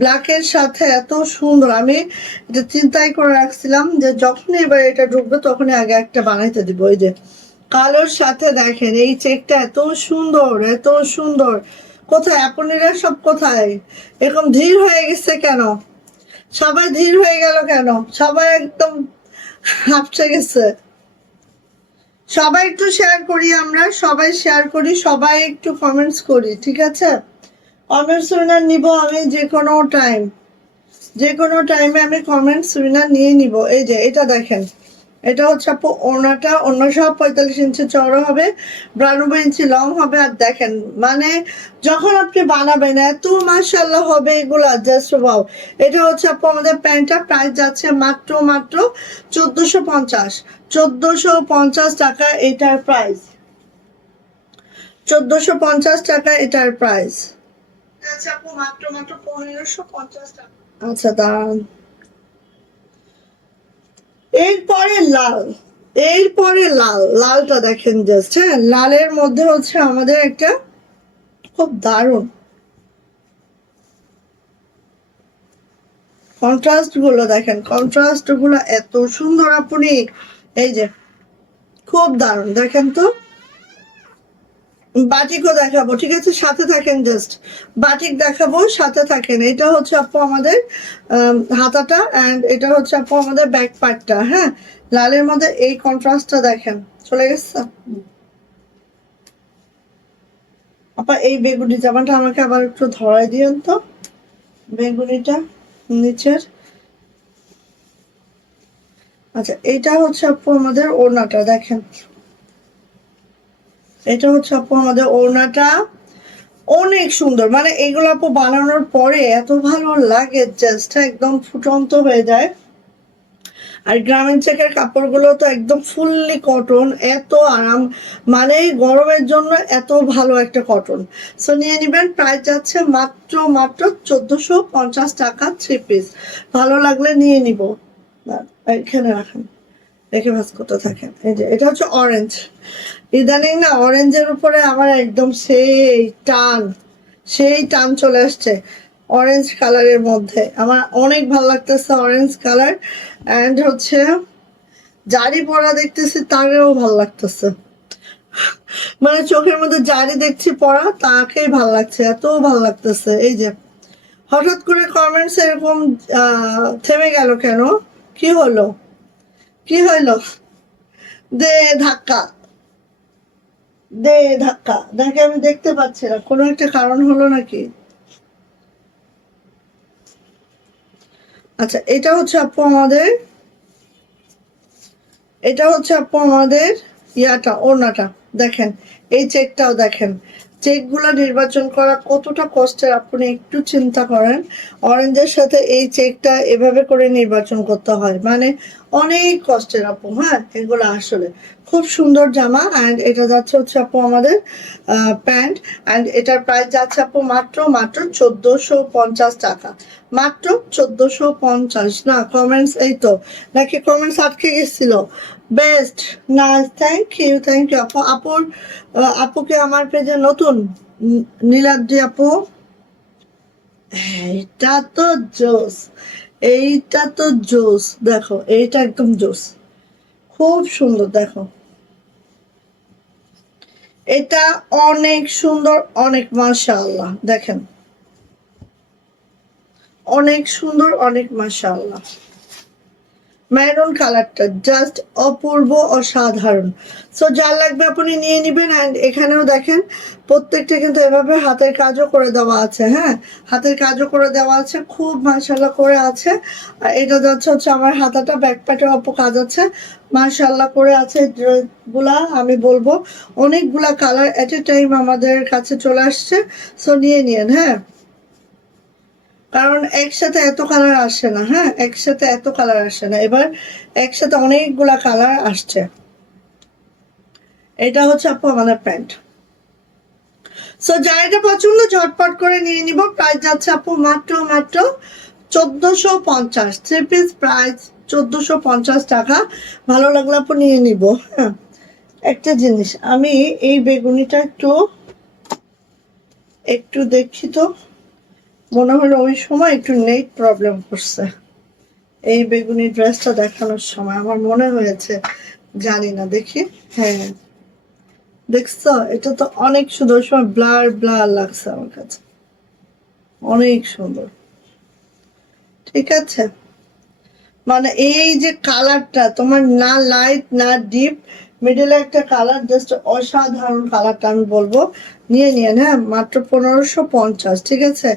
ব্ল্যাকের সাথে এত সুন্দর, আমি এটা চিন্তাই করে রাখছিলাম যে যখনই এবার এটা ঢুকবে তখনই আগে একটা বানাইতে দিব। ওই যে কালোর সাথে দেখেন এই চেকটা এত সুন্দর, এত সুন্দর। কোথায় আপনারা সব, কোথায় এরকম ধীর হয়ে গেছে কেন? সবাই ধীর হয়ে গেল কেন? সবাই একদম হাঁপছে গেছে। সবাই একটু শেয়ার করি, আমরা সবাই শেয়ার করি, সবাই একটু কমেন্টস করি, ঠিক আছে। কমেন্টস উইনার নিব আমি যে কোনো টাইমে আমি কমেন্টস উইনার নিয়ে নিব। এই যে এটা দেখেন, এটা হচ্ছে আপু ওড়নাটা, অন্য সব 45 ইঞ্চি চওড়া হবে, 92 ইঞ্চি লং হবে। আর দেখেন মানে যখন আপনি বানাবেন এত মাশাআল্লাহ হবে এগুলা, জাস্ট ওয়াও। এটা হচ্ছে আপু আমাদের প্যান্টটা, প্রাইস যাচ্ছে মাত্র 1450 টাকা। এটার প্রাইস 1450 টাকা, এটার প্রাইস আচ্ছা আপু মাত্র 1550 টাকা। আচ্ছা দাঁড়ান, এরপরে লালটা দেখেন জাস্ট। হ্যাঁ, লালের মধ্যে হচ্ছে আমাদের একটা খুব দারুণ কন্ট্রাস্ট গুলো দেখেন, কন্ট্রাস্ট গুলো এত সুন্দর আপনি। এই যে খুব দারুণ, দেখেন তো। বাটিকও দেখাবো, ঠিক আছে, সাথে থাকেন। জাস্ট বাটিক দেখাবো, সাথে থাকেন। এটা হচ্ছে আপু আমাদের হাতাটা, অ্যান্ড এটা হচ্ছে আপু আমাদের ব্যাক পার্টটা। হ্যাঁ, লালের মধ্যে এই কন্ট্রাস্টটা দেখেন, চলে গেছে আপা। এই বেগুনি জামাটা আমাকে আবার একটু ধরাই দিয়েন তো, বেগুনিটা নিচের। আচ্ছা, এটা হচ্ছে আপু আমাদের ওড়নাটা দেখেন, এটা হচ্ছে আপু আমাদের ওড়নাটা, অনেক সুন্দর। মানে এগুলো আপু বানানোর পরে এত ভালো লাগে, জাস্ট একদম ফুটন্ত হয়ে যায়। আর গ্রামীণ চেকের কাপড়গুলো তো একদম ফুললি কটন, এত আরাম, মানে গরমের জন্য এত ভালো একটা কটন। সো নিয়ে নেবেন। প্রাইস যাচ্ছে মাত্র 1450 টাকা, 3 পিস। ভালো লাগলে নিয়ে নিব। এখানে রাখেন, রেখে ভাজ করতে থাকেন। এই যে এটা হচ্ছে অরেঞ্জ। ইদানিং না অরেঞ্জের উপরে আমার একদম সেই টান, সেই টান চলে আসছে অরেঞ্জ কালারের মধ্যে। আমার অনেক ভালো লাগতেছে অরেঞ্জ কালার। অ্যান্ড হচ্ছে জারি পরা দেখতেছি তারও ভালো লাগতেছে, মানে চোখের মধ্যে জারি দেখছি পরা তাকেই ভালো লাগছে, এত ভালো লাগতেছে। এই যে হঠাৎ করে কমেন্টস এরকম থেমে গেল কেন? কি হলো? কি হইলো? দে ধাক্কা, দে ধাক্কা, নাকি আমি দেখতে পাচ্ছি না? কোনো একটা কারণ হলো নাকি? আচ্ছা, এটা হচ্ছে আপু আমাদের, এটা হচ্ছে আপু আমাদের ইয়াটা, ওড়নাটা দেখেন, এই চেকটাও দেখেন। চেকগুলো নির্বাচন করা কতটা কষ্টের আপনি একটু চিন্তা করেন। অরেঞ্জের সাথে এই চেকটা এভাবে করে নির্বাচন করতে হয়, মানে অনেক কষ্টের আপু। হ্যাঁ, এগুলো আসলে খুব সুন্দর জামা। অ্যান্ড এটা যাচ্ছে হচ্ছে আপু আমাদের প্যান্ট। অ্যান্ড এটার প্রাইস যাচ্ছে আপু মাত্র মাত্র 1450 টাকা। মাত্র 1450। না কমেন্টস, এই তো নাকি কমেন্টস আটকে গেছিল? Best, nice, thank you, thank you আপু। আপুকে আমার পেজে নতুন, নীলাদ্রি আপু। এইটা তো জোস, এইটা তো জোস, দেখো এইটা একদম জোস, খুব সুন্দর। দেখো এটা অনেক সুন্দর, অনেক মাশাআল্লাহ। দেখেন অনেক সুন্দর, অনেক মাশাআল্লাহ। মেরুন কালারটা জাস্ট অপূর্ব, অসাধারণ। সো যার লাগবে আপনি নিয়ে নেবেন। অ্যান্ড এখানেও দেখেন প্রত্যেকটা কিন্তু এভাবে হাতের কাজও করে দেওয়া আছে। হ্যাঁ, হাতের কাজও করে দেওয়া আছে, খুব মাশাআল্লাহ করে আছে। আর এটা যাচ্ছে হচ্ছে আমার হাতাটা, ব্যাকপ্যাটের অপ কাজ আছে, মাশাআল্লাহ করে আছে। ড্রেসগুলা আমি বলবো অনেকগুলা কালার এট এ টাইম আমাদের কাছে চলে আসছে। সো নিয়ে নিন। হ্যাঁ, কারণ একসাথে এত কালার আসে না। হ্যাঁ, একসাথে এত কালার আসে না, এবার একসাথে অনেকগুলা কালার আসছে। এটা হচ্ছে আপু আমাদের প্যান্ট। সো যার এটা পছন্দ ঝটপট করে নিয়ে নিব। প্রাইস যাচ্ছে আপু মাত্র মাত্র 1450। থ্রি পিস প্রাইস 1450 টাকা। ভালো লাগলে আপু নিয়ে নিব। হ্যাঁ, একটা জিনিস আমি এই বেগুনিটা একটু একটু দেখি তো, মনে হলো ওই সময় একটু নেট প্রবলেম করছে এই বেগুনি ড্রেসটা দেখানোর সময়, আমার মনে হয়েছে, জানি না, দেখি। হ্যাঁ, দেখছো এটা তো অনেক সুন্দর, সময় ব্লার ব্লার লাগছে আমার কাছে, অনেক সুন্দর। ঠিক আছে, মানে এই যে কালারটা তোমার, না লাইট না ডিপ, মিডলে একটা কালার, জাস্ট অসাধারণ কালারটা আমি বলবো। নিয়ে নিয়ে হ্যাঁ, মাত্র 1550। ঠিক আছে,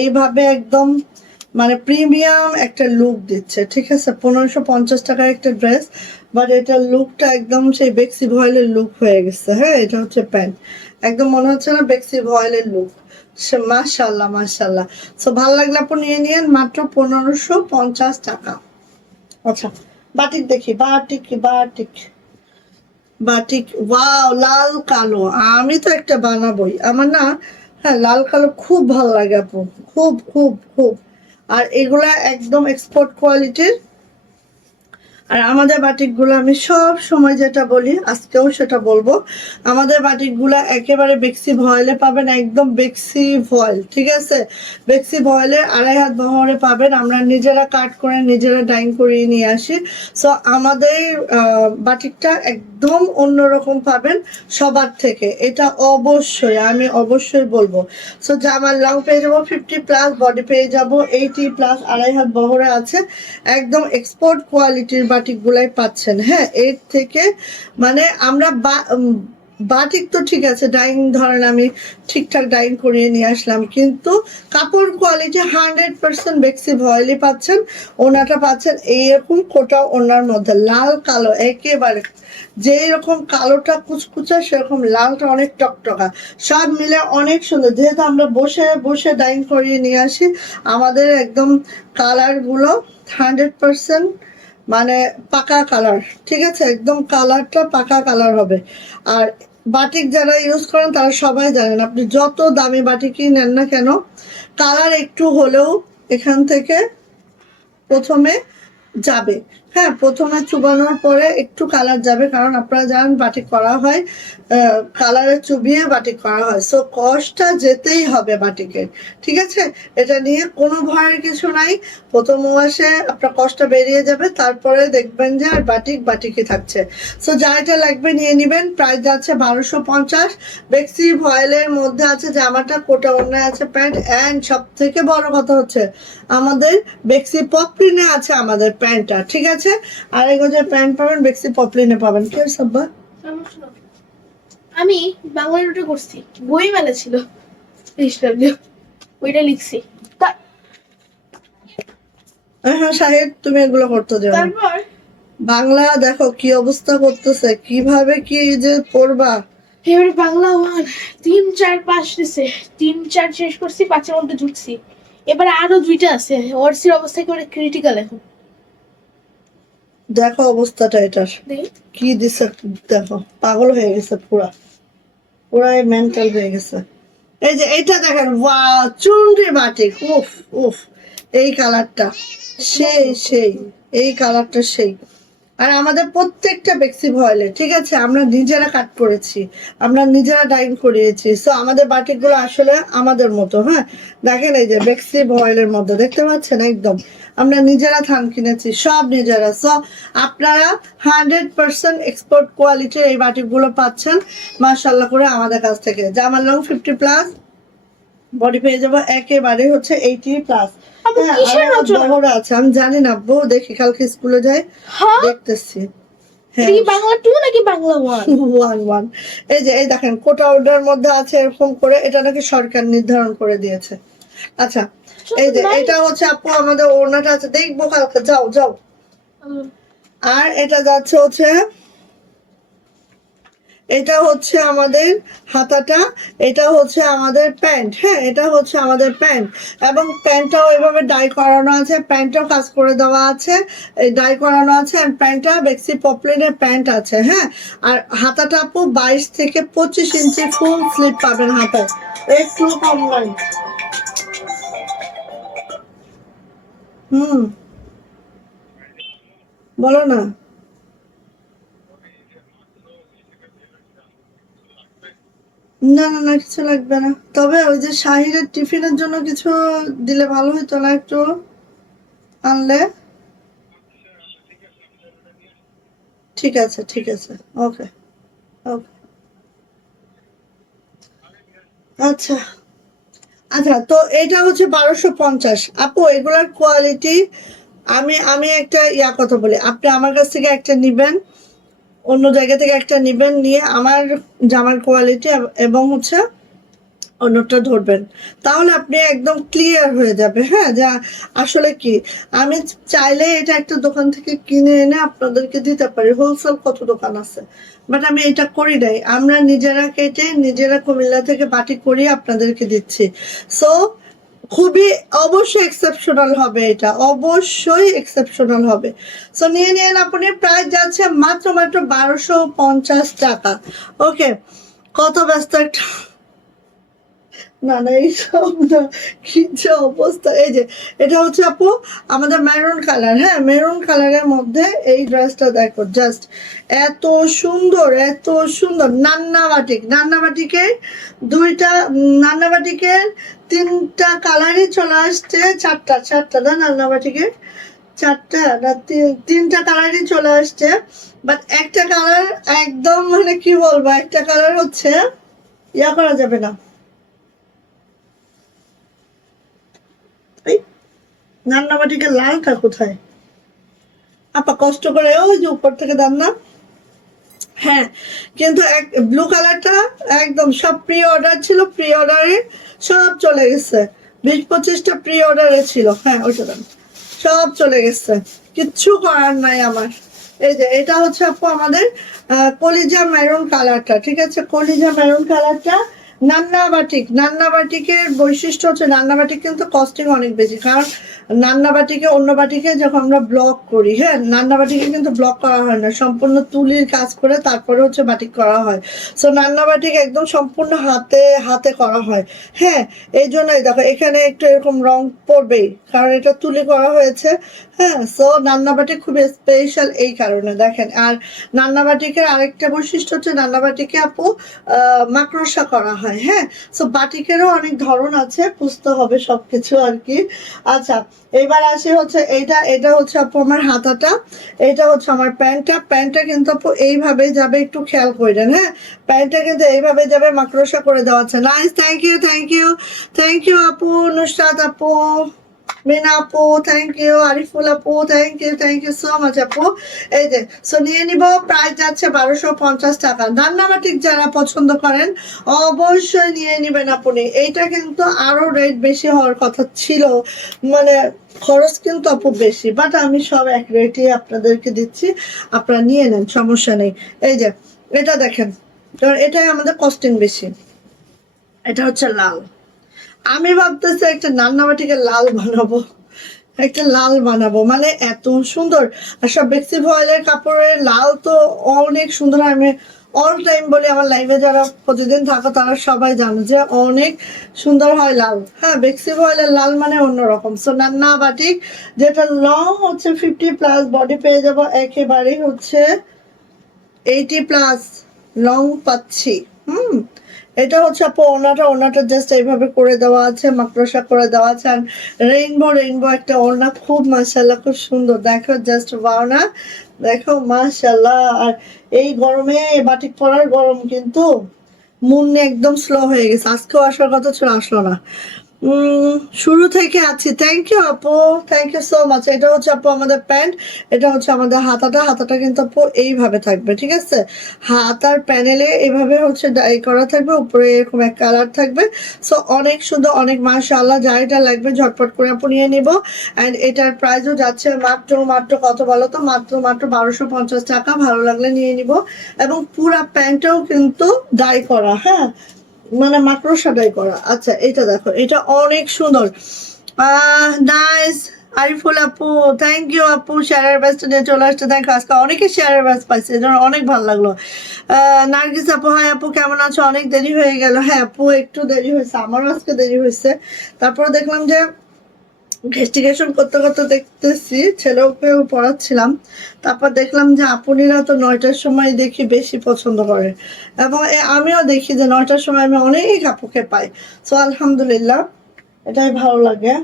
এইভাবে একদম মানে প্রিমিয়াম একটা লুক দিচ্ছে। ঠিক আছে, 1550 টাকার একটা ড্রেস, বাট এটার লুকটা একদম সেই বেক্সি ভয়েলের লুক হয়ে গেছে। হ্যাঁ, এটা হচ্ছে প্যান্ট, একদম মনে হচ্ছে না বেক্সি ভয়েলের লুক। মাশাল্লাহ মাশাল্লাহ। সো ভালো লাগলে আপনি নিয়ে নিন, মাত্র 1550 টাকা। আচ্ছা, বাটিক দেখি, বাটিক বাটিক বাটিক, ওয়াও, লাল কালো। আমি তো একটা বানাবোই, আমার না, হ্যাঁ, লাল কালো খুব ভালো লাগে আপু, খুব খুব খুব। আর এগুলা একদম এক্সপোর্ট কোয়ালিটির। আর আমাদের বাটিকগুলো আমি সব সময় যেটা বলি, আজকেও সেটা বলবো, আমাদের বাটিকগুলো একেবারে বেক্সি ভয়েলে পাবেন, একদম বেক্সি ভয়েল। ঠিক আছে, বেক্সি ভয়েলের 2.5 হাত বহরে পাবেন। আমরা নিজেরা কাট করে নিজেরা ডাইং করিয়ে নিয়ে আসি। সো আমাদের বাটিকটা একদম অন্যরকম পাবেন সবার থেকে, এটা অবশ্যই, আমি অবশ্যই বলবো। সো জামার লং পেয়ে যাবো 50+, বডি পেয়ে যাবো 80+, 2.5 হাত বহরে আছে, একদম এক্সপোর্ট কোয়ালিটির বাটিক গুলাই পাচ্ছেন। হ্যাঁ, এর থেকে মানে আমরা বাটিক তো ঠিক আছে, ডাইং ধরেন আমি ঠিকঠাক ডাইং করিয়ে নিয়ে আসলাম, কিন্তু কাপড় কোয়ালিটি 100% বেক্সি ভয়েলই পাচ্ছেন। ওনাটা পাচ্ছেন এইরকম কোটা, ওনার মধ্যে লাল কালো একেবারে, যেই রকম কালোটা কুচকুচা সেরকম লালটা অনেক টকটকা, সব মিলে অনেক সুন্দর। যেহেতু আমরা বসে বসে ডাইং করিয়ে নিয়ে আসি, আমাদের একদম কালারগুলো 100% মানে পাকা কালার। ঠিক আছে, একদম কালারটা পাকা কালার হবে। আর বাটিক যারা ইউজ করেন তারা সবাই জানেন, আপনি যত দামি বাটিকই নেন না কেন, কালার একটু হলেও এখান থেকে প্রথমে যাবে। হ্যাঁ, প্রথমে চুবানোর পরে একটু কালার যাবে, কারণ আপনারা জানেন বাটিক করা হয় কালারে চুবিয়ে বাটিক করা হয়, সো কষ্টটা যেতেই হবে বাটিকের। ঠিক আছে, এটা নিয়ে কোনো ভয়ের কিছু নাই। প্রথম মাসে আপনার কষ্টটা বেরিয়ে যাবে, তারপরে দেখবেন যে আর বাটিকই থাকছে। সো যা এটা লাগবে নিয়ে নেবেন। প্রাইস যাচ্ছে 1250। বেক্সি ভয়েলের মধ্যে আছে জামাটা, কোটা অন্যায় আছে প্যান্ট, অ্যান্ড সব থেকে বড় কথা হচ্ছে আমাদের বেক্সি পপলিনে আছে আমাদের প্যান্টটা। ঠিক আছে, আড়াই গজের প্যান্ট পাবেন, বেক্সি পপলিনে পাবেন। কি সব্বা? আমি বাংলা রুটে করছি, বই মেলা ছিল ওইটা লিখছি। হ্যাঁ শাহেদ, তুমি এগুলো করতে যাও। তারপর বাংলা দেখো কি অবস্থা করতেছে, কিভাবে কি যে পড়বা। এবারে বাংলা 1 3 4 5 দিছে, 3 4 শেষ করছি, 5 এর মধ্যে ঢুকছি। এবারে আরো 2টা আছে, ওয়ার্ডসের অবস্থা করে ক্রিটিক্যাল এখন। দেখো অবস্থাটা এটার কি দিছে, দেখো পাগল হয়ে গেছে, পুরাই মেন্টাল হয়ে গেছে। এই যে এইটা দেখেন, ওয়াও চুনরি বাটিক, উফ উফ, এই কালারটা সেই এই কালারটা সেই। আর আমাদের প্রত্যেকটা বেক্সি ভয়েলে, ঠিক আছে, আমরা নিজেরা কাট করেছি, আমরা নিজেরা ডাইং করিয়েছি। সো আমাদের বাটিকগুলো আসলে আমাদের মতো। হ্যাঁ, দেখেন এই যে বেক্সি ভয়েলের মধ্যে দেখতে পাচ্ছেন, একদম আমরা নিজেরা থান কিনেছি, সব নিজেরা। সো আপনারা 100% এক্সপোর্ট কোয়ালিটির এই বাটিকগুলো পাচ্ছেন মাশাআল্লাহ করে আমাদের কাছ থেকে। জামার লং 50+, বডি পেয়ে যাবো একেবারে হচ্ছে 80+। আছে আমি জানি না, বউ দেখি কালকে স্কুলে যাই দেখতেছি। বাংলা 2 নাকি বাংলা 1 এই যে এই দেখেন কোটা অর্ডার মধ্যে আছে এরকম করে, এটা নাকি সরকার নির্ধারণ করে দিয়েছে। আচ্ছা, এই যে এটা হচ্ছে আপু আমাদের ওড়নাটা আছে, দেখবো কালকে, যাও। আর এটা যাচ্ছে হচ্ছে, এটা হচ্ছে আমাদের হাতাটা, এটা হচ্ছে আমাদের প্যান্ট। হ্যাঁ, এটা হচ্ছে আমাদের প্যান্ট, এবং প্যান্টটাও এভাবে ডাই করানো আছে, প্যান্টটাও কাজ করে দেওয়া আছে, এই ডাই করানো আছে। আর প্যান্টটা বেক্সি পপলিনের প্যান্ট আছে। হ্যাঁ, আর হাতাটা আপু 22 থেকে 25 ইঞ্চি ফুল স্লিপ পাবেন হাতায়, একটু কম নয়। বলো না। না কিছু লাগবে না, তবে ওই যে শাহিরের টিফিনের জন্য কিছু দিলে ভালো হতো না, একটু আনলে। ঠিক আছে ওকে ওকে। আচ্ছা তো এটা হচ্ছে 1250 আপু, এগুলার কোয়ালিটি আমি একটা কথা বলি, আপনি আমার কাছ থেকে একটা নিবেন, অন্য জায়গা থেকে একটা নিবেন, নিয়ে আমার জামার কোয়ালিটি এবং হচ্ছে অন্যটা ধরবেন, তাহলে আপনি একদম ক্লিয়ার হয়ে যাবে। হ্যাঁ, যা আসলে কি, আমি চাইলে এটা একটা দোকান থেকে কিনে এনে আপনাদেরকে দিতে পারি, হোলসেল কত দোকান আছে, বাট আমি এটা করি নাই, আমরা নিজেরা কেটে নিজেরা কুমিল্লা থেকে বাটি করিয়ে আপনাদেরকে দিচ্ছি। সো খুবই অবশ্যই এক্সেপশনাল হবে, এটা অবশ্যই এক্সেপশনাল হবে। সো নিয়ে নিন আপনি, প্রাইস যাচ্ছে মাত্র 1250 টাকা। ওকে, কত ব্যস্ত একটা, না এইসব না, কি যে অবস্থা। এই যে এটা হচ্ছে আপু আমাদের মেরুন কালার। হ্যাঁ, মেরুন কালারের মধ্যে এই ড্রেসটা দেখো, জাস্ট এত সুন্দর। নান্না বাটিকের দুইটা, নান্না বাটিকের 3টা কালারই চলে আসছে, চারটা না, নান্না বাটিকের 4টা না 3টা কালারই চলে আসছে, বাট একটা কালার একদম মানে কি বলবো, একটা কালার হচ্ছে করা যাবে না। রান্নাবাটিকে লালটা কোথায় আপা, কষ্ট করে ওই যে উপর থেকে দেন না। হ্যাঁ, কিন্তু ব্লু কালারটা একদম সব প্রি অর্ডার ছিল, প্রি অর্ডারে সব চলে গেছে, 20-25টা প্রি অর্ডারে ছিল। হ্যাঁ, ওইটা দেন, সব চলে গেছে, কিচ্ছু করার নাই আমার। এই যে এটা হচ্ছে আপু আমাদের কলিজা মেরুন কালারটা। ঠিক আছে, কলিজা মেরুন কালারটা নান্না বাটিকের বৈশিষ্ট্য হচ্ছে নান্না বাটিক কিন্তু কস্টিং অনেক বেশি, কারণ নান্না বাটিকে অন্য বাটিকে যখন আমরা ব্লক করি, হ্যাঁ নান্না বাটিকে কিন্তু ব্লক করা হয় না, সম্পূর্ণ তুলির কাজ করে তারপরে হচ্ছে বাটিক করা হয়। সো নান্না বাটিক একদম সম্পূর্ণ হাতে হাতে করা হয়। হ্যাঁ, এই জন্যই দেখো এখানে একটু এরকম রং পড়বেই, কারণ এটা তুলি করা হয়েছে। হ্যাঁ, সো নান্না বাটিক খুবই স্পেশাল এই কারণে দেখেন। আর নান্না বাটিকের আরেকটা বৈশিষ্ট্য হচ্ছে নান্না বাটিকে আপু মাকড়সা করা হয়। হ্যাঁ, সো বাটিকেরও অনেক ধরন আছে, বুঝতে হবে সবকিছু আর কি। আচ্ছা, এবার আসি হচ্ছে এটা হচ্ছে আপু আমার হাতাটা, এটা হচ্ছে আমার প্যান্টটা কিন্তু আপু এইভাবে যাবে, একটু খেয়াল করবেন। হ্যাঁ, প্যান্টটা কিন্তু এইভাবে যাবে, মাকড়সা করে দেওয়া আছে। নাইস, থ্যাংক ইউ আপু, নুসরাত আপু, মিনা আপু, থ্যাংক ইউ, আরিফুল আপু, থ্যাংক ইউ সো মাচ আপু। এই যে সো নিয়ে নিব, প্রাইস যাচ্ছে 1250 টাকা। রান্নাবাটিক যারা পছন্দ করেন অবশ্যই নিয়ে নিবেন আপনি। এইটা কিন্তু আরো রেট বেশি হওয়ার কথা ছিল, মানে খরচ কিন্তু আপু বেশি, বাট আমি সব এক রেটে আপনাদেরকে দিচ্ছি, আপনারা নিয়ে নেন, সমস্যা নেই। এই যে এটা দেখেন, কারণ এটাই আমাদের কস্টিং বেশি। এটা হচ্ছে লাল, আমি ভাবতেছি একটা নান্নাবাটিকে লাল বানাবো, মানে এত সুন্দর। আর সব বেক্সি ভয়েলের কাপড়ের লাল তো অনেক সুন্দর। আমি অল টাইম বলি, আমার লাইভে যারা প্রতিদিন থাকো তারা সবাই জানো যে অনেক সুন্দর হয় লাল। হ্যাঁ, বেক্সি ভয়েলের লাল মানে অন্যরকম। সো নান্না বাটিক, যেটা লং হচ্ছে 50+ বডি পেয়ে যাবো একেবারেই হচ্ছে 80+ লং পাচ্ছি। এটা হচ্ছে আপু ওড়নাটা জাস্ট এইভাবে করে দেওয়া আছে, মাকড়সা করে দেওয়া আছে। আর রেইনবো একটা ওড়না, খুব মাশাআল্লাহ, খুব সুন্দর। দেখো জাস্ট ওয়াও না, দেখো মাশাআল্লাহ। আর এই গরমে বাটিক পরার গরম কিন্তু মন একদম স্লো হয়ে গেছে। আজকেও আসার কথা ছিল, আসলো না। শুরু থেকে আছি। থ্যাংক ইউ আপু, থ্যাংক ইউ সো মাচ। এটা হচ্ছে আপু আমাদের প্যান্ট, এটা হচ্ছে আমাদের হাতাটা কিন্তু আপু এইভাবে থাকবে, ঠিক আছে। হাতার প্যানেলে এভাবে হচ্ছে ডাই করা থাকবে, উপরে এরকম এক কালার থাকবে। সো অনেক সুন্দর, অনেক মাশাআল্লাহ। যা এটা লাগবে ঝটপট করে আপু নিয়ে নিব। অ্যান্ড এটার প্রাইসও যাচ্ছে মাত্র কত বলো তো, মাত্র 1250 টাকা। ভালো লাগলে নিয়ে নিব। এবং পুরা প্যান্টটাও কিন্তু ডাই করা, হ্যাঁ, মানে মাকড়সাটাই করা। আচ্ছা, এটা দেখো, এটা অনেক সুন্দর। নাইস আরিফুল আপু, থ্যাংক ইউ আপু, শেয়ারের ব্যাচটা নিয়ে চলে আসছে। দেখো আজকে অনেকে শেয়ারের ব্যাচ পাইছে, এই জন্য অনেক ভালো লাগলো। নার্গিস আপু, হাই আপু, কেমন আছো? অনেক দেরি হয়ে গেল। হ্যাঁ আপু, একটু দেরি হয়েছে, আমারও আজকে দেরি হয়েছে। তারপরে দেখলাম যে ইনভেস্টিগেশন করতে করতে দেখতেছি, ছেলেকেও পড়াচ্ছিলাম, তারপর দেখলাম যে আপুনিরা তো 9টার সময় দেখি বেশি পছন্দ করে, এবং আমিও দেখি যে 9টার সময় আমি অনেক আপুকে পাই। সো আলহামদুলিল্লাহ, এটাই ভালো লাগে।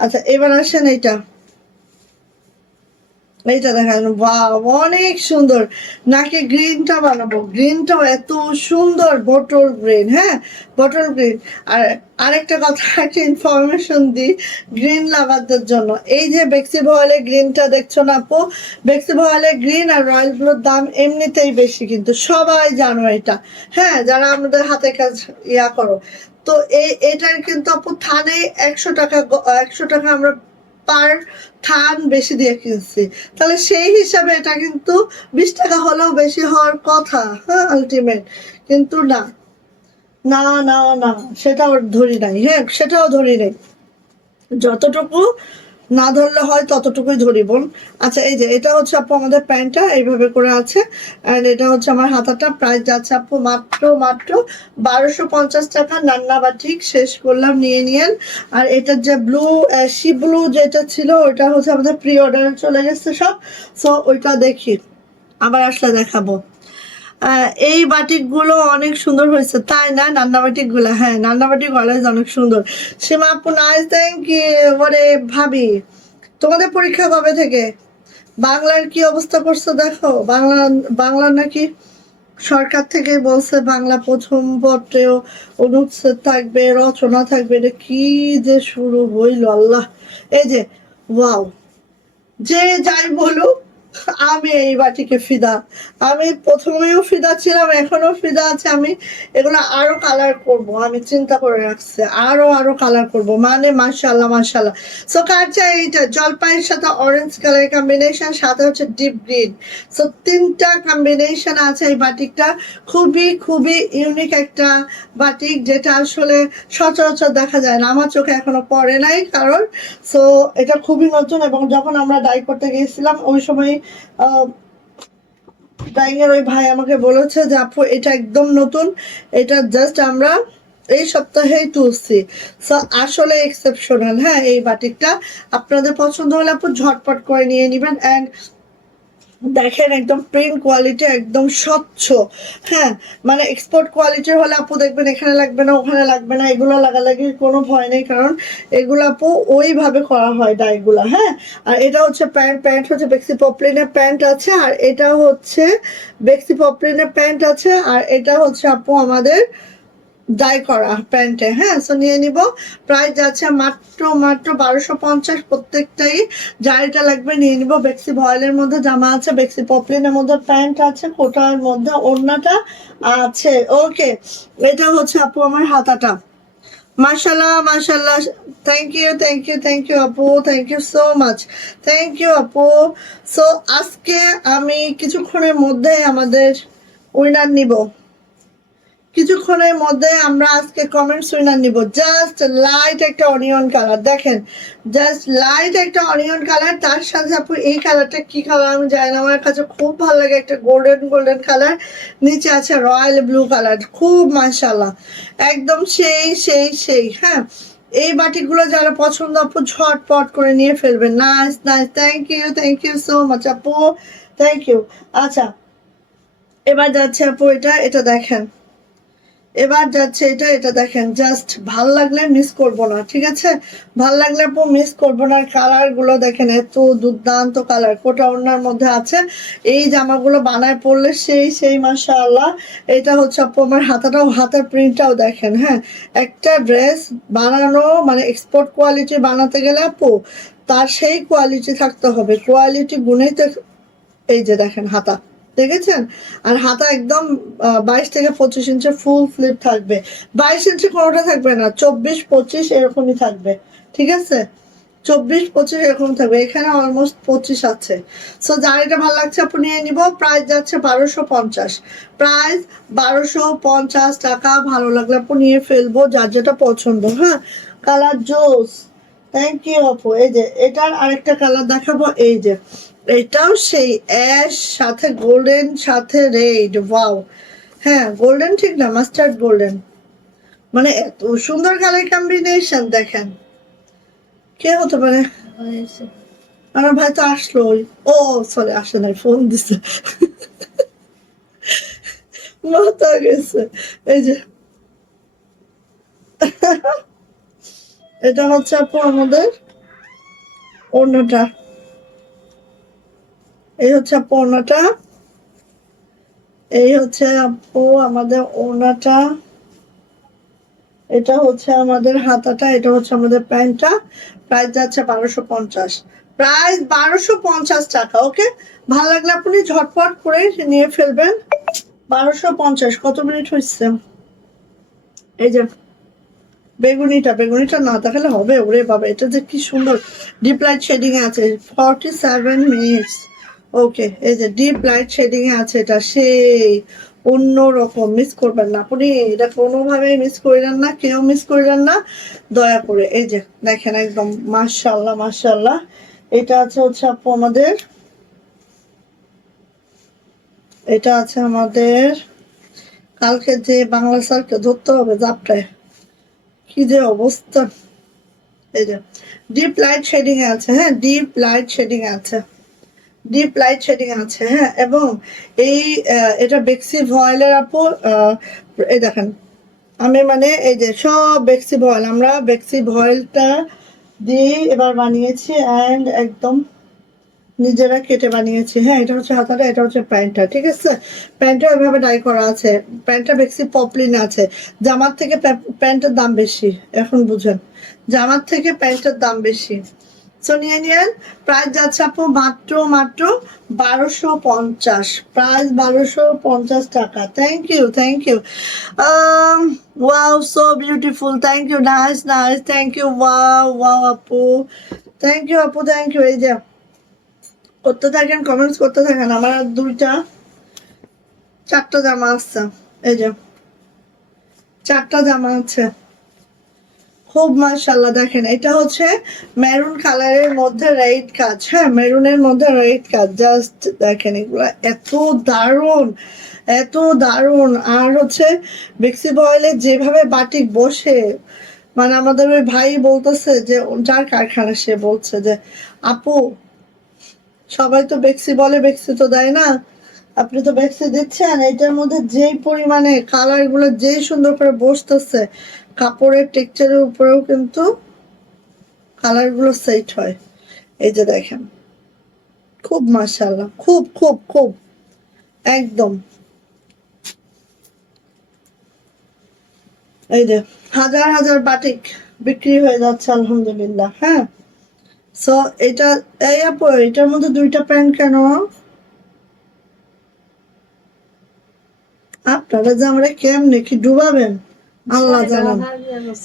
আচ্ছা, এবার আসেন এইটা দেখেন, বাহ অনেক সুন্দর। নাকি গ্রিনটা বানাবো, গ্রিনটাও এত সুন্দর, বটল গ্রিন। হ্যাঁ, বটল গ্রিন। আর আরেকটা কথা, একটা ইনফরমেশন দিই গ্রিন লাভারদের জন্য। এই যে বেক্সি ভয়েলের গ্রিনটা দেখছো না আপু, বেক্সি ভয়েলের গ্রিন আর রয়্যাল ব্লুর দাম এমনিতেই বেশি, কিন্তু সবাই জানো এটা। হ্যাঁ, যারা আমাদের হাতে কাজ করো, তো এটার কিন্তু আপু থানে 100 টাকা, 100 টাকা আমরা পার থান বেশি দিয়ে কিনছি। তাহলে সেই হিসাবে এটা কিন্তু 20 টাকা হলেও বেশি হওয়ার কথা। হ্যাঁ, আলটিমেট কিন্তু না, না, সেটাও ধরি নাই। হ্যাঁ, সেটাও ধরি নাই, যতটুকু না ধরলে হয় ততটুকুই ধরি বোন। আচ্ছা, এই যে এটা হচ্ছে আপু আমাদের প্যান্টটা এইভাবে করে আছে, অ্যান্ড এটা হচ্ছে আমার হাতাটা। প্রাইস যাচ্ছে আপু মাত্র 1250 টাকা। নান্না বাটিক শেষ করলাম, নিয়ে নিয়েন। আর এটার যে সি ব্লু যেটা ছিল, ওইটা হচ্ছে আমাদের প্রি অর্ডারে চলে গেছে সব। সো ওইটা দেখি, আবার আসলে দেখাবো। এই বাটিকগুলো অনেক সুন্দর হয়েছে, তাই না? নান্না বাটিকগুলো, হ্যাঁ নান্না বাটিক অলওয়েজ অনেক সুন্দর। সীমা আপু, নাইস, থ্যাংক ইউ। ওরে ভাবি, তোমাদের পরীক্ষা কবে থেকে? বাংলার কি অবস্থা করছো দেখো। বাংলা নাকি সরকার থেকে বলছে বাংলা প্রথম পত্রেও অনুচ্ছেদ থাকবে, রচনা থাকবে। এটা কি যে শুরু হইল আল্লাহ। এই যে ওয়াও, যে যাই বলুক আমি এই বাটিকে ফিদা। আমি প্রথমেও ফিদা ছিলাম, এখনো ফিদা আছে। আমি এগুলো আরো কালার করব, আমি চিন্তা করে রাখছি, আরো কালার করব, মানে মাশাআল্লাহ মাশাআল্লাহ। সো কার চাই এইটা জলপাইয়ের সাথে অরেঞ্জ কালার কম্বিনেশন, সাথে হচ্ছে ডিপ গ্রিন। সো তিনটা কম্বিনেশন আছে এই বাটিকটা। খুবই ইউনিক একটা বাটিক, যেটা আসলে সচরাচর দেখা যায় না, আমার চোখে এখনো পড়ে নাই কারণ। সো এটা খুবই নতুন, এবং যখন আমরা ডাই করতে গিয়েছিলাম ওই সময় ডাইং এর ওই ভাই আমাকে বলেছে যে আপু এটা একদম নতুন, এটা জাস্ট আমরা এই সপ্তাহেই তুলছি। সো আসলে এক্সেপশনাল। হ্যাঁ, এই বাটিকটা আপনাদের পছন্দ হলে আপু ঝটপট করে নিয়ে নেবেন। অ্যান্ড দেখেন একদম প্রিন্ট কোয়ালিটি একদম স্বচ্ছ। হ্যাঁ, মানে এক্সপোর্ট কোয়ালিটির হলে আপু দেখবেন এখানে লাগবে না ওখানে লাগবে না, এগুলো লাগালাগির কোনো ভয় নেই, কারণ এগুলো আপু ওইভাবে করা হয় ডাইগুলা। হ্যাঁ, আর এটা হচ্ছে প্যান্ট হচ্ছে বেক্সি পপলিনের প্যান্ট আছে, আর এটা হচ্ছে বেক্সি পপলিনের প্যান্ট আছে, আর এটা হচ্ছে আপু আমাদের ডাই করা প্যান্টে। হ্যাঁ, সো নিয়ে নিব। প্রাইস যাচ্ছে মাত্র 1250 প্রত্যেকটাই। যার এটা লাগবে নিয়ে নিব। বেক্সি ভয়েলের মধ্যে জামা আছে, বেক্সি পপলিনের মধ্যে প্যান্ট আছে, কোটার মধ্যে ওড়নাটা আছে। ওকে, এটা হচ্ছে আপু আমার হাতাটা। মাশাল্লাহ মাশাল্লাহ, থ্যাংক ইউ আপু, thank you so much, thank you আপু। সো আজকে আমি কিছুক্ষণের মধ্যে আমাদের উইনার নিব, কিছুক্ষণের মধ্যে আমরা আজকে কমেন্টস উইনার নিব। জাস্ট লাইট একটা অনিয়ন কালার, দেখেন জাস্ট লাইট একটা অনিয়ন কালার, তার সাথে আপু এই কালারটা কি কালার আমি জানি না, আমার কাছে খুব ভালো লাগে, একটা গোল্ডেন কালার, নিচে আছে রয়্যাল ব্লু কালার, খুব মাশাআল্লাহ একদম সেই। হ্যাঁ, এই বাটিগুলো যারা পছন্দ আপু ঝটপট করে নিয়ে ফেলবেন। Nice, thank you so much আপু, থ্যাংক ইউ। আচ্ছা, এবার যাচ্ছে আপু এটা দেখেন, এবার যাচ্ছে এটা দেখেন, জাস্ট ভাল লাগলে মিস করব না, ঠিক আছে? ভাল লাগলে আপু মিস করব না। কালার গুলো দেখেন, এত দুর্দান্ত কালার, কোটা ওড়নার মধ্যে আছে। এই জামাগুলো বানায় পড়লে সেই মাশাআল্লাহ। এটা হচ্ছে আপু আমার হাতাটাও, হাতার প্রিন্টটাও দেখেন। হ্যাঁ, একটা ড্রেস বানানো মানে এক্সপোর্ট কোয়ালিটি বানাতে গেলে আপু তার সেই কোয়ালিটি থাকতে হবে, কোয়ালিটি গুণেই তো। এই যে দেখেন হাতা, দেখেছেন? আর হাতা একদম 22 থেকে 25 ইঞ্চি ফুল স্লিভ থাকবে। 22 ইঞ্চি কোনোটা থাকবে না, 24 25 এরকমই থাকবে, ঠিক আছে? 24 25 এরকম থাকবে, এখানে অলমোস্ট 25 আছে। সো যার এটা ভালো লাগছে আপনি নিয়ে নিব। প্রাইস যাচ্ছে 1250, প্রাইস 1250 টাকা। ভালো লাগলে আপু নিয়ে ফেলবো, যার যেটা পছন্দ। হ্যাঁ, কালার জোস, থ্যাংক ইউ আপু। এই যে এটার আরেকটা কালার দেখাবো, এই যে এটাও সেই অ্যাশ সাথে গোল্ডেন সাথে রেড, ওয়াও। হ্যাঁ, গোল্ডেন ঠিক না, মাস্টার্ড গোল্ডেন, মানে এত সুন্দর কালার কম্বিনেশন। দেখেন কে হতে পারে, আমার ভাই তো আসলো। ও সরি, আসে নাই, ফোন দিছে, মাথা গেছে। এই যে এটা হচ্ছে আপু আমাদের ওড়নাটা, এই হচ্ছে আপু ওড়নাটা, এই হচ্ছে আপু আমাদের ওড়নাটা, এটা হচ্ছে আমাদের হাতাটা, এটা হচ্ছে আমাদের প্যান্টটা। প্রাইস যাচ্ছে 1250, প্রাইস 1250 টাকা। ওকে, ভালো লাগলে আপনি ঝটপট করে নিয়ে ফেলবেন। 1250। কত মিনিট হচ্ছে? এই যে বেগুনিটা না দেখালে হবে? ওরে বাবা, এটা যে কি সুন্দর ডিপ লাইট শেডিং এ আছে, 47 মিনিটস। ওকে, এই যে ডিপ লাইট শেডিং এ আছে, এটা সেই অন্য রকম, মিস করবেন না আপনি, এটা কোনোভাবে মিস করিলেন না, কেউ মিস করিলেন না দয়া করে। এই যে দেখেন একদম মাশাআল্লাহ। এটা আছে হচ্ছে আপু আমাদের, এটা আছে আমাদের কালকে যে বাংলা স্যারকে ধরতে হবে জাপটায়, কি যে অবস্থা। এই যে ডিপ লাইট শেডিং এ আছে। হ্যাঁ, ডিপ লাইট শেডিং এ আছে, ডিপ লাইট শেডিং আছে। হ্যাঁ, এবং এই এটা বেক্সি ভয়েলের আপু, এই দেখেন আমি মানে এই যে সব বেক্সি ভয়েল, আমরা বেক্সি ভয়েলটা দিয়ে এবার বানিয়েছি, অ্যান্ড একদম নিজেরা কেটে বানিয়েছি। হ্যাঁ, এটা হচ্ছে হাতাটা, এটা হচ্ছে প্যান্টটা, ঠিক আছে? প্যান্টটা ওইভাবে ডাই করা আছে, প্যান্টটা বেক্সি পপলিন আছে। জামার থেকে প্যান্টের দাম বেশি, এখন বুঝেন, জামার থেকে প্যান্টের দাম বেশি। সো নিয়ে নিয়েন। প্রাইস যাচ্ছে আপু মাত্র মাত্র 1250, প্রাইস 1250 টাকা। Thank you, thank you. Wow, so beautiful, thank you, nice nice, thank you, wow wow আপু, থ্যাংক ইউ আপু, থ্যাংক ইউ। এই যে করতে থাকেন, কমেন্টস করতে থাকেন। আমার আর চারটা জামা আসছে, এই যে চারটা জামা আছে, খুব মাশাআল্লাহ। দেখেন এটা হচ্ছে মেরুন কালারের মধ্যে রেড কাজ, হ্যাঁ মেরুনের মধ্যে রেড কাজ, জাস্ট দেখেন এগুলা এত দারুণ, এত দারুণ। আর হচ্ছে বেক্সি বয়েলে যেভাবে বাটিক বসে, মানে আমাদের ওই ভাই বলতেছে যে যার কারখানা, সে বলছে যে আপু সবাই তো বেক্সি বলে, বেক্সি তো দেয় না, আপনি তো বেক্সি দিচ্ছেন, এটার মধ্যে যেই পরিমাণে কালার গুলো যেই সুন্দর করে বসতেছে, কাপড়ের টেক্সচারের উপরেও কিন্তু কালার গুলো সেট হয়। এই যে দেখেন, খুব মাশাআল্লাহ, খুব খুব খুব একদম। এই যে হাজার হাজার বাটিক বিক্রি হয়ে যাচ্ছে আলহামদুলিল্লাহ। হ্যাঁ, সো এটা, এই আপু এটার মধ্যে দুইটা প্যান্ট কেন? আপনারা যে আমরা কেমনে কি ডুবাবেন আল্লাহ জানেন।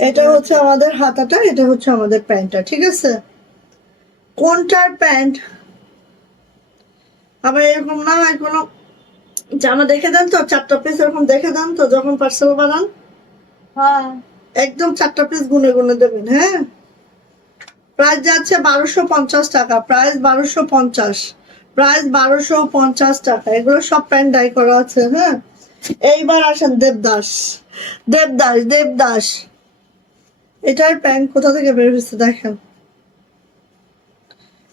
এটা হচ্ছে আমাদের হাতাটা, এটা হচ্ছে আমাদের প্যান্টটা, ঠিক আছে? কোনটার প্যান্ট আবার এরকম না হয় কোনো জামা দেখে দেন তো, চারটা পিস এরকম দেখে দেন তো যখন পার্সেল বানান, হ্যাঁ একদম চারটা পিস গুনে গুনে দেবেন। হ্যাঁ, প্রাইস যাচ্ছে 1250 টাকা, প্রাইস 1250, প্রাইস 1250 টাকা। এগুলো সব প্যান্ট ডাই করা আছে। হ্যাঁ, এইবার আসেন দেবদাস, দেবদাস, দেবদাস। এটার প্যান্ট কোথা থেকে বের হয়েছে দেখেন।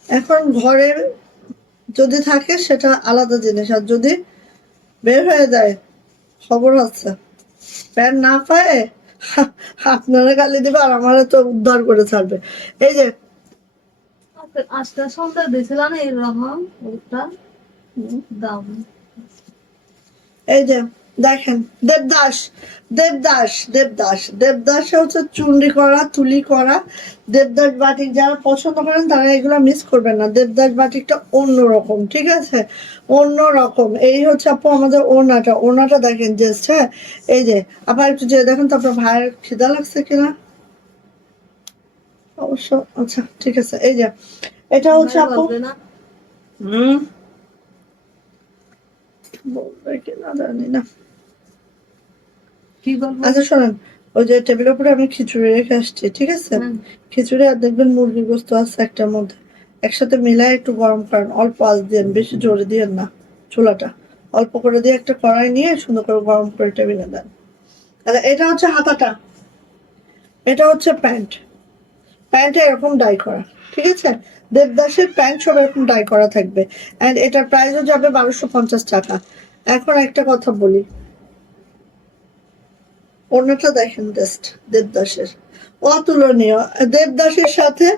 এখন ঘরের যদি থাকে সেটা আলাদা জিনিস, আর যদি বের হয়ে যায় খবর আছে। প্যান্ট না পায় আপনারা গালি দিবে আর আমারা তো উদ্ধার করে ছাড়বে। এই যে আজকে সন্ধ্যা দিয়েছিলাম এইরকম একটা দাম। এই যে দেখেন দেবদাস, দেবদাস, দেবদাস, দেবদাস হচ্ছে চুন্ডি করা, তুলি করা। দেবদাস বাটিক যারা পছন্দ করেন তারা এগুলো মিস করবেন না। দেবদাস বাটিকটা অন্যরকম, ঠিক আছে, অন্যরকম। এই হচ্ছে আপু আমাদের ওড়নাটা, ওড়নাটা দেখেন জাস্ট। হ্যাঁ, এই যে আবার একটু যে দেখেন তো আপনার ভাইয়ের খিদা লাগছে কিনা, অবশ্য আচ্ছা ঠিক আছে। এই যে এটা হচ্ছে আপু, হুম বলবে কিনা জানি না। কি বলবো? আচ্ছা শোনেন, ওই যে টেবিলের উপরে আমি খিচুড়ি রেখে আসছি, ঠিক আছে? খিচুড়ি আর দেখবেন মুরগির গোস্ত আছে একটার মধ্যে, একসাথে মিলায় একটু গরম করেন, অল্প আঁচ দিন, বেশি জোরে দিয়েন না চুলাটা, অল্প করে দিয়ে একটা কড়াই নিয়ে সুন্দর করে গরম করে টেবিলে দেন। আচ্ছা এটা হচ্ছে হাতাটা, এটা হচ্ছে প্যান্ট, প্যান্টে এরকম ডাই করা, ঠিক আছে? দেবদাসের প্যান্ট সব এরকম ডাই করা থাকবে। অ্যান্ড এটার প্রাইসও যাবে 1250 টাকা। এখন একটা কথা বলি, ওড়নাটা দেখেন জাস্ট, দেবদাসের অতুলনীয়। দেবদাসের সাথে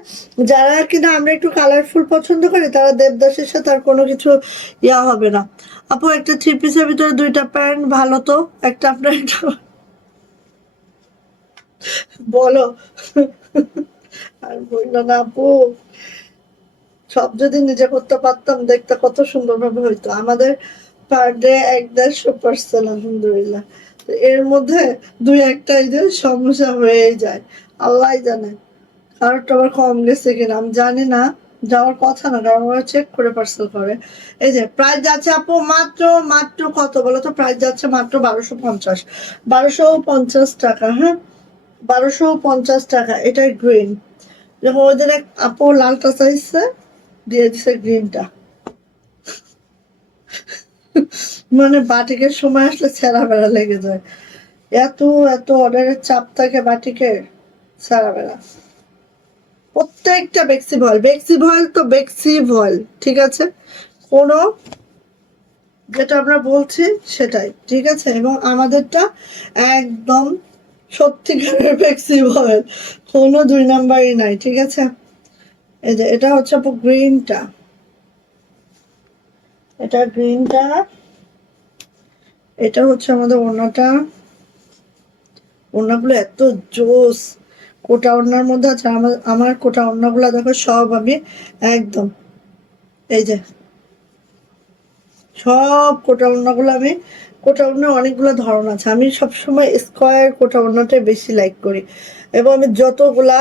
যারা কিনা আমরা একটু কালারফুল পছন্দ করি, তারা দেবদাসের সাথে আর কোনো কিছু ইয়া হবে না। আপু একটা থ্রি পিসের ভিতরে দুইটা প্যান্ট ভালো তো, একটা আপনার একটা বলো। আর বললো না আপু, সব যদি নিজে করতে পারতাম দেখতে কত সুন্দরভাবে হইতো। আমাদের পার ডে 150 আলহামদুলিল্লাহ, তো এর মধ্যে দুই একটা এই যে সমস্যা হয়েই যায়, আল্লাহ জানে। কারোরটা আবার কম গেছে কিনা আমি জানি না, যাওয়ার কথা না, কারণ ওরা চেক করে পার্সেল করে। এই যে প্রাইস যাচ্ছে আপু মাত্র মাত্র কত বলো তো, প্রাইস যাচ্ছে মাত্র 1250, 1250 টাকা। হ্যাঁ, 1250 টাকা। এটা গ্রিন, যখন ওদের এক আপু লালটা চাইছে দিয়ে দিছে গ্রিনটা। মানে বাটিকের সময় আসলে ছেঁড়া বেড়া লেগে যায়, এত এত অর্ডারের চাপ থাকে বাটিকের, ছেঁড়া বেড়া। প্রত্যেকটা বেক্সি ভয়েল, বেক্সি ভয়েল তো বেক্সি ভয়েল, ঠিক আছে, কোনো যেটা আমরা বলছি সেটাই, ঠিক আছে? এবং আমাদেরটা একদম সত্যিকারের বেক্সি ভয়েল, কোনো দুই নাম্বারই নাই, ঠিক আছে? এই যে এটা হচ্ছে আপু গ্রিনটা, এটা গ্রিনটা, এটা হচ্ছে আমাদের ওড়নাটা। ওড়নাগুলো এত জোস, কোটা ওড়নার মধ্যে আছে। আমার কোটা ওড়নাগুলো দেখো সব আমি একদম এই যে সব কোটা ওড়নাগুলো আমি কোটা ওড়নার অনেকগুলো ধরন আছে। আমি সবসময় স্কোয়ার কোটা ওড়নাটাই বেশি লাইক করি এবং আমি যতগুলা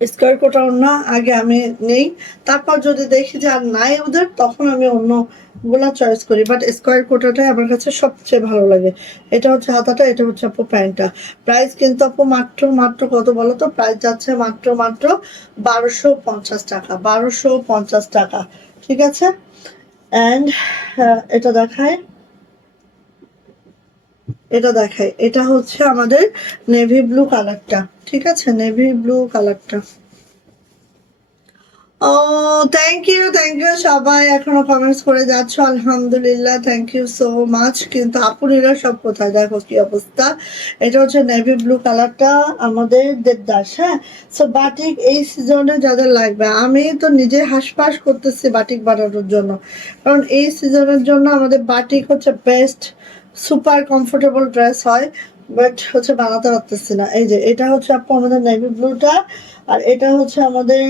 স্কোয়ার কোটা ওড়না আগে আমি নেই, তারপর যদি দেখি যে আর নাই ওদের তখন আমি অন্যগুলা চয়েস করি, বাট স্কোয়ার কোটাটাই আমার কাছে সবচেয়ে ভালো লাগে। এটা হচ্ছে হাতাটা, এটা হচ্ছে আপু প্যান্টটা। প্রাইস কিন্তু আপু মাত্র মাত্র কত বলো তো? প্রাইস যাচ্ছে মাত্র মাত্র 1250 টাকা, 1250 টাকা। ঠিক আছে, অ্যান্ড এটা দেখায়, এটা দেখায়, এটা হচ্ছে আমাদের নেভি ব্লু কালারটা। ঠিক আছে, নেভি ব্লু কালারটা। ও থ্যাংক ইউ সবাই এখনো কমেন্টস করে যাচ্ছ, আলহামদুলিল্লাহ, থ্যাংক ইউ সো মাচ। কিন্তু আপুরিরা সব কোথায়, দেখো কি অবস্থা। এটা হচ্ছে নেভি ব্লু কালারটা, আমাদের দেবদাস। হ্যাঁ, সো বাটিক এই সিজনে যাদের লাগবে, আমি তো নিজে হাঁসফাঁস করতেছি বাটিক বানানোর জন্য, কারণ এই সিজনের জন্য আমাদের বাটিক হচ্ছে বেস্ট, সুপার কমফোর্টেবল ড্রেস হয়, বাট হচ্ছে বানাতে পারতেছি না। এই যে এটা হচ্ছে আপু আমাদের নেভি ব্লুটা, আর এটা হচ্ছে আমাদের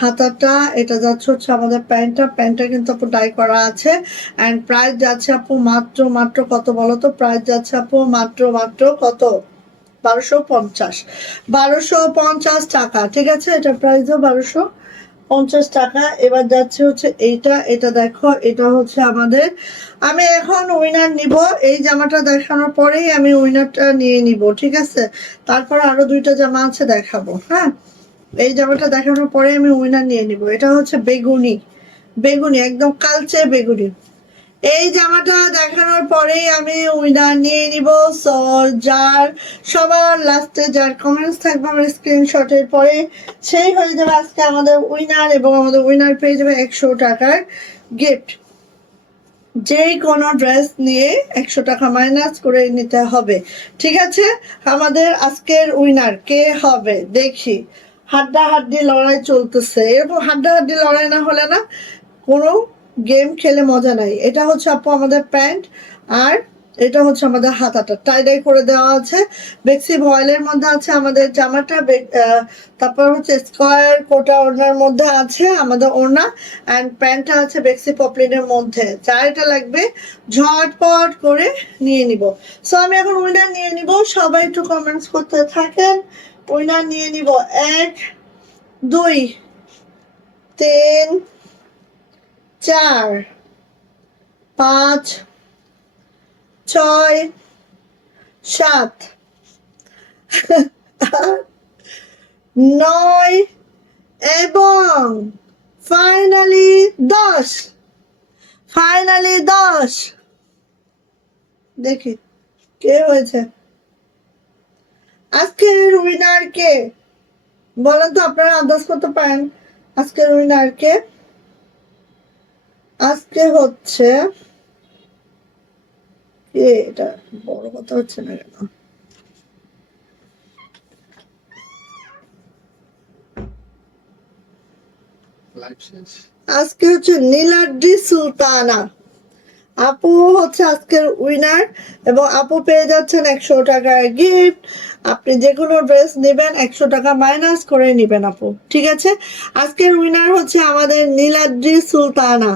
হাতাটা, এটা যাচ্ছে হচ্ছে আমাদের প্যান্টটা। প্যান্টটা কিন্তু আপু ডাই করা আছে, অ্যান্ড প্রাইস যাচ্ছে আপু মাত্র মাত্র কত বলো তো? প্রাইস যাচ্ছে আপু মাত্র মাত্র কত? 1250, 1250 টাকা। ঠিক আছে, এটা প্রাইসও 1250 টাকা। এবার যাচ্ছে হচ্ছে এইটা, এটা দেখো, এটা হচ্ছে আমাদের, আমি এখন উইনার নিব। এই জামাটা দেখানোর পরেই আমি উইনারটা নিয়ে নিব। ঠিক আছে, তারপর আরো দুইটা জামা আছে দেখাবো। হ্যাঁ, এই জামাটা দেখানোর পরে আমি উইনার নিয়ে নিব। এটা হচ্ছে বেগুনি, বেগুনি একদম কালচে বেগুনি। এই জামাটা দেখানোর পরেই আমি উইনার নিয়ে নিব। সো যার সবার লাস্টে যার কমেন্টস থাকবে আমার স্ক্রিনশটের পরে, সেই হয়ে যাবে আজকে আমাদের উইনার, এবং আমাদের উইনার পেয়ে যাবে 100 টাকার গিফট। যেই কোনো ড্রেস নিয়ে 100 টাকা মাইনাস করে নিতে হবে। ঠিক আছে, আমাদের আজকের উইনার কে হবে দেখি। হাড্ডাহাড্ডি লড়াই চলতেছে, এরকম হাড্ডাহাড্ডি লড়াই না হলে না কোনো গেম খেলে মজা নাই। এটা হচ্ছে আপু আমাদের প্যান্ট, আর এটা হচ্ছে আমাদের হাতাটা টাইডাই করে দেওয়া আছে। বেক্সি ভয়েলের মধ্যে আছে আমাদের জামাটা, তারপর হচ্ছে স্কোয়ার কোটা ওড়নার মধ্যে আছে আমাদের ওড়না, অ্যান্ড প্যান্টটা আছে বেক্সি পপলিনের মধ্যে। যার এটা লাগবে ঝটপট করে নিয়ে নিব। সো আমি এখন উইনার নিয়ে নিব, সবাই একটু কমেন্টস করতে থাকেন। উইনার নিয়ে নিব 1 2 3 4 5 6 7 9 এবং ফাইনালি 10, ফাইনালি 10। দেখি কে হয়েছে আজকের উইনার, কে বলেন তো? আপনারা আন্দাজ করতে পারেন আজকের উইনার কে? আজকে হচ্ছে এটা বড় কথা হচ্ছে না কেন? আজকে হচ্ছে নীলাদ্রি সুলতানা আপু হচ্ছে আজকের উইনার, এবং আপু পেয়ে যাচ্ছেন 100 টাকার গিফট। আপনি যে কোনো ড্রেস নেবেন 100 টাকা মাইনাস করে নেবেন আপু। ঠিক আছে, আজকের উইনার হচ্ছে আমাদের নীলাদ্রি সুলতানা।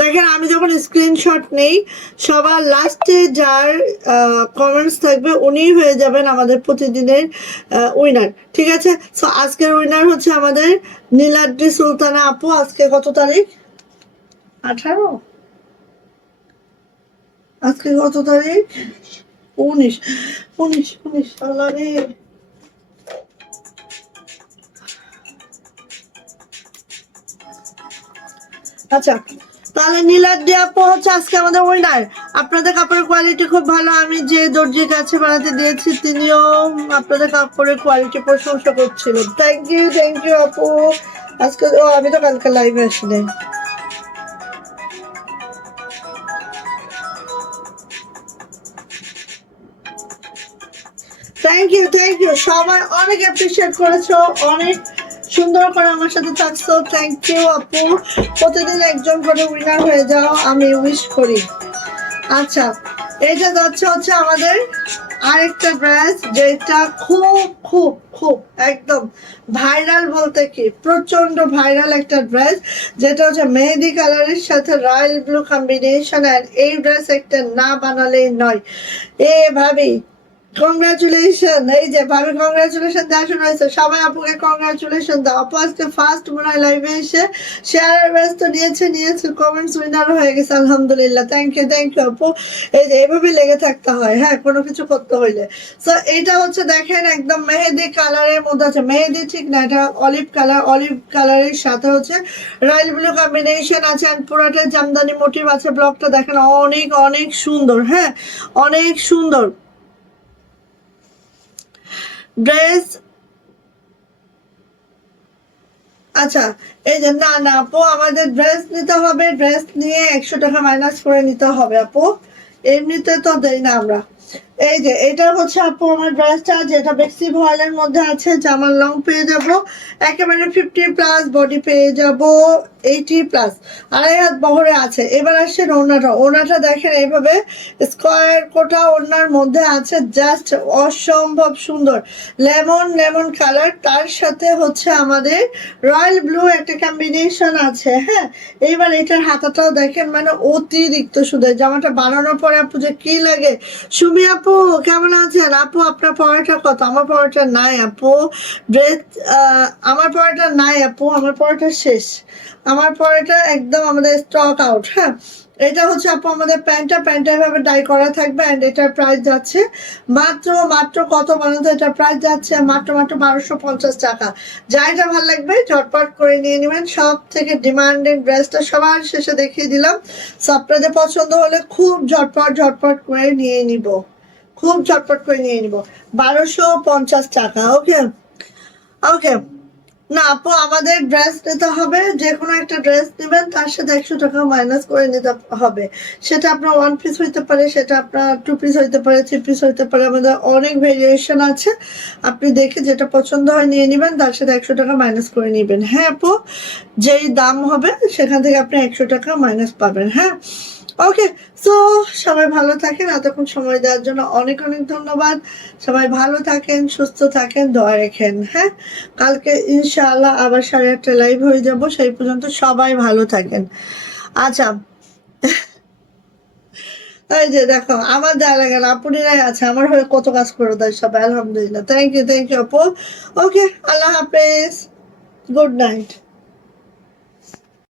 দেখেন আমি যখন স্ক্রিনশট নেই, সবার লাস্টে যার কমেন্টস থাকবে উনিই হয়ে যাবেন আমাদের প্রতিদিনের উইনার। ঠিক আছে, সো আজকের উইনার হচ্ছে আমাদের নীলাদ্রি সুলতানা আপু। আজকে কত তারিখ? 18। আজকে কত তারিখ? 19, 19, 19। আল্লাহ রে, আচ্ছা তাহলে নীলাদ্রি আপু হচ্ছে আজকে আমাদের উইনার। আপনাদের কাপড়ের কোয়ালিটি খুব ভালো, আমি যে দর্জির কাছে বানাতে দিয়েছি তিনিও আপনাদের কাপড়ের কোয়ালিটি প্রশংসা করছিলেন। থ্যাংক ইউ আপু। আজকে আমি তো কালকে লাইভে আসলে। থ্যাংক ইউ সবাই, অনেক অ্যাপ্রিসিয়েট করেছো, অনেক সুন্দর করে আমার সাথে থাকছো। থ্যাংক ইউ আপু, প্রতিদিন একজন করে উইনার হয়ে যাও, আমি উইশ করি। আচ্ছা, এইটা যাচ্ছে হচ্ছে আমাদের আরেকটা ড্রেস যেটা খুব খুব খুব একদম ভাইরাল, বলতে কি প্রচন্ড ভাইরাল একটা ড্রেস, যেটা হচ্ছে মেহেদি কালারের সাথে রয়্যাল ব্লু কম্বিনেশন। আর এই ড্রেস একটা না বানালেই নয়। এ ভাবি কংগ্রাচুলেশন, এই যে ভাবি কংগ্রাচুলেশন দেওয়া শুরু হয়েছে, সবাই আপুকে কংগ্রাচুলেশন দাও। আপু আজকে ফার্স্ট মনে হয় লাইভে এসে শেয়ারের ব্যস্ত নিয়েছে, কমেন্টস উইনারও হয়ে গেছে, আলহামদুলিল্লাহ। থ্যাংক ইউ আপু। এই যে এইভাবে লেগে থাকতে হয়, হ্যাঁ, কোনো কিছু করতে হইলে। সো এইটা হচ্ছে দেখেন একদম মেহেদি কালারের মধ্যে আছে, মেহেদি ঠিক না, এটা অলিভ কালার, অলিভ কালারের সাথে হচ্ছে রয়্যাল ব্লু কম্বিনেশন আছে, আর পুরাটা জামদানি মোটিভ আছে। ব্লকটা দেখেন অনেক অনেক সুন্দর, হ্যাঁ, অনেক সুন্দর ড্রেস। আচ্ছা, এই যে না না আপু, আমাদের ড্রেস নিতে হবে, ড্রেস নিয়ে 100 টাকা মাইনাস করে নিতে হবে আপু, এমনিতে তো দেই না আমরা। এই যে এটা হচ্ছে আপু আমার ড্রেসটা, যেটা বেক্সি ভয়েলের মধ্যে আছে, জামার লং পেয়ে যাব একেবারে 50+, বডি পেয়ে যাব 80+, আড়াই হাত বহরে আছে। এবার আসছে ওড়নাটা দেখেন এইভাবে স্কোয়ার কোটা ওড়নার মধ্যে আছে, জাস্ট অসম্ভব সুন্দর লেমন কালার, তার সাথে হচ্ছে আমাদের রয়্যাল ব্লু একটা কম্বিনেশন আছে, হ্যাঁ। এইবার এটার হাতাটাও দেখেন, মানে অতিরিক্ত সুন্দর। জামাটা বানানোর পরে আপু যে কি লাগে। সুমি আপু কেমন আছেন আপু? আপনার পড়াটা কত? আমার পড়াটা নাই আপু, ড্রেস আমার পড়াটা নাই আপু, আমার পড়াটা শেষ, আমার পড়াটা একদম আমাদের স্টক আউট, হ্যাঁ। এটা হচ্ছে আপু আমাদের প্যান্টটা এভাবে ডাই করা থাকবে, অ্যান্ড এটার প্রাইস যাচ্ছে মাত্র কত বলেন তো? এটার প্রাইস যাচ্ছে মাত্র 1250 টাকা। যা এটা ভালো লাগবে ঝটপট করে নিয়ে নেবেন। সব থেকে ডিমান্ডিং ড্রেসটা সবার শেষে দেখিয়ে দিলাম, সো আপনাদের পছন্দ হলে খুব ঝটপট করে নিয়ে নিব, খুব ঝটপট করে নিয়ে নিব। 1250 টাকা। ওকে ওকে। না আপু, আমাদের ড্রেস নিতে হবে, যে কোনো একটা ড্রেস নেবেন তার সাথে 100 টাকা মাইনাস করে নিতে হবে। সেটা আপনার 1 পিস হইতে পারে, সেটা আপনার 2 পিস হইতে পারে, 3 পিস হইতে পারে, আমাদের অনেক ভেরিয়েশন আছে। আপনি দেখে যেটা পছন্দ হয় নিয়ে নেবেন, তার সাথে 100 টাকা মাইনাস করে নেবেন, হ্যাঁ আপু। যেই দাম হবে সেখান থেকে আপনি 100 টাকা মাইনাস পাবেন, হ্যাঁ। ওকে, সো সবাই ভালো থাকেন, এতক্ষণ সময় দেওয়ার জন্য অনেক অনেক ধন্যবাদ। সবাই ভালো থাকেন, সুস্থ থাকেন, দোয়া রাখেন, হ্যাঁ। কালকে ইনশাআল্লাহ আবার 8:30 লাইভ হয়ে যাব, সেই পর্যন্ত সবাই ভালো থাকেন। আচ্ছা, এই যে দেখো আমার দেওয়া লাগে না, আপুনিরাই আছে আমার হয়ে কত কাজ করে দেয় সবাই, আলহামদুলিল্লাহ। থ্যাংক ইউ আপু। ওকে, আল্লাহ হাফেজ, গুড নাইট।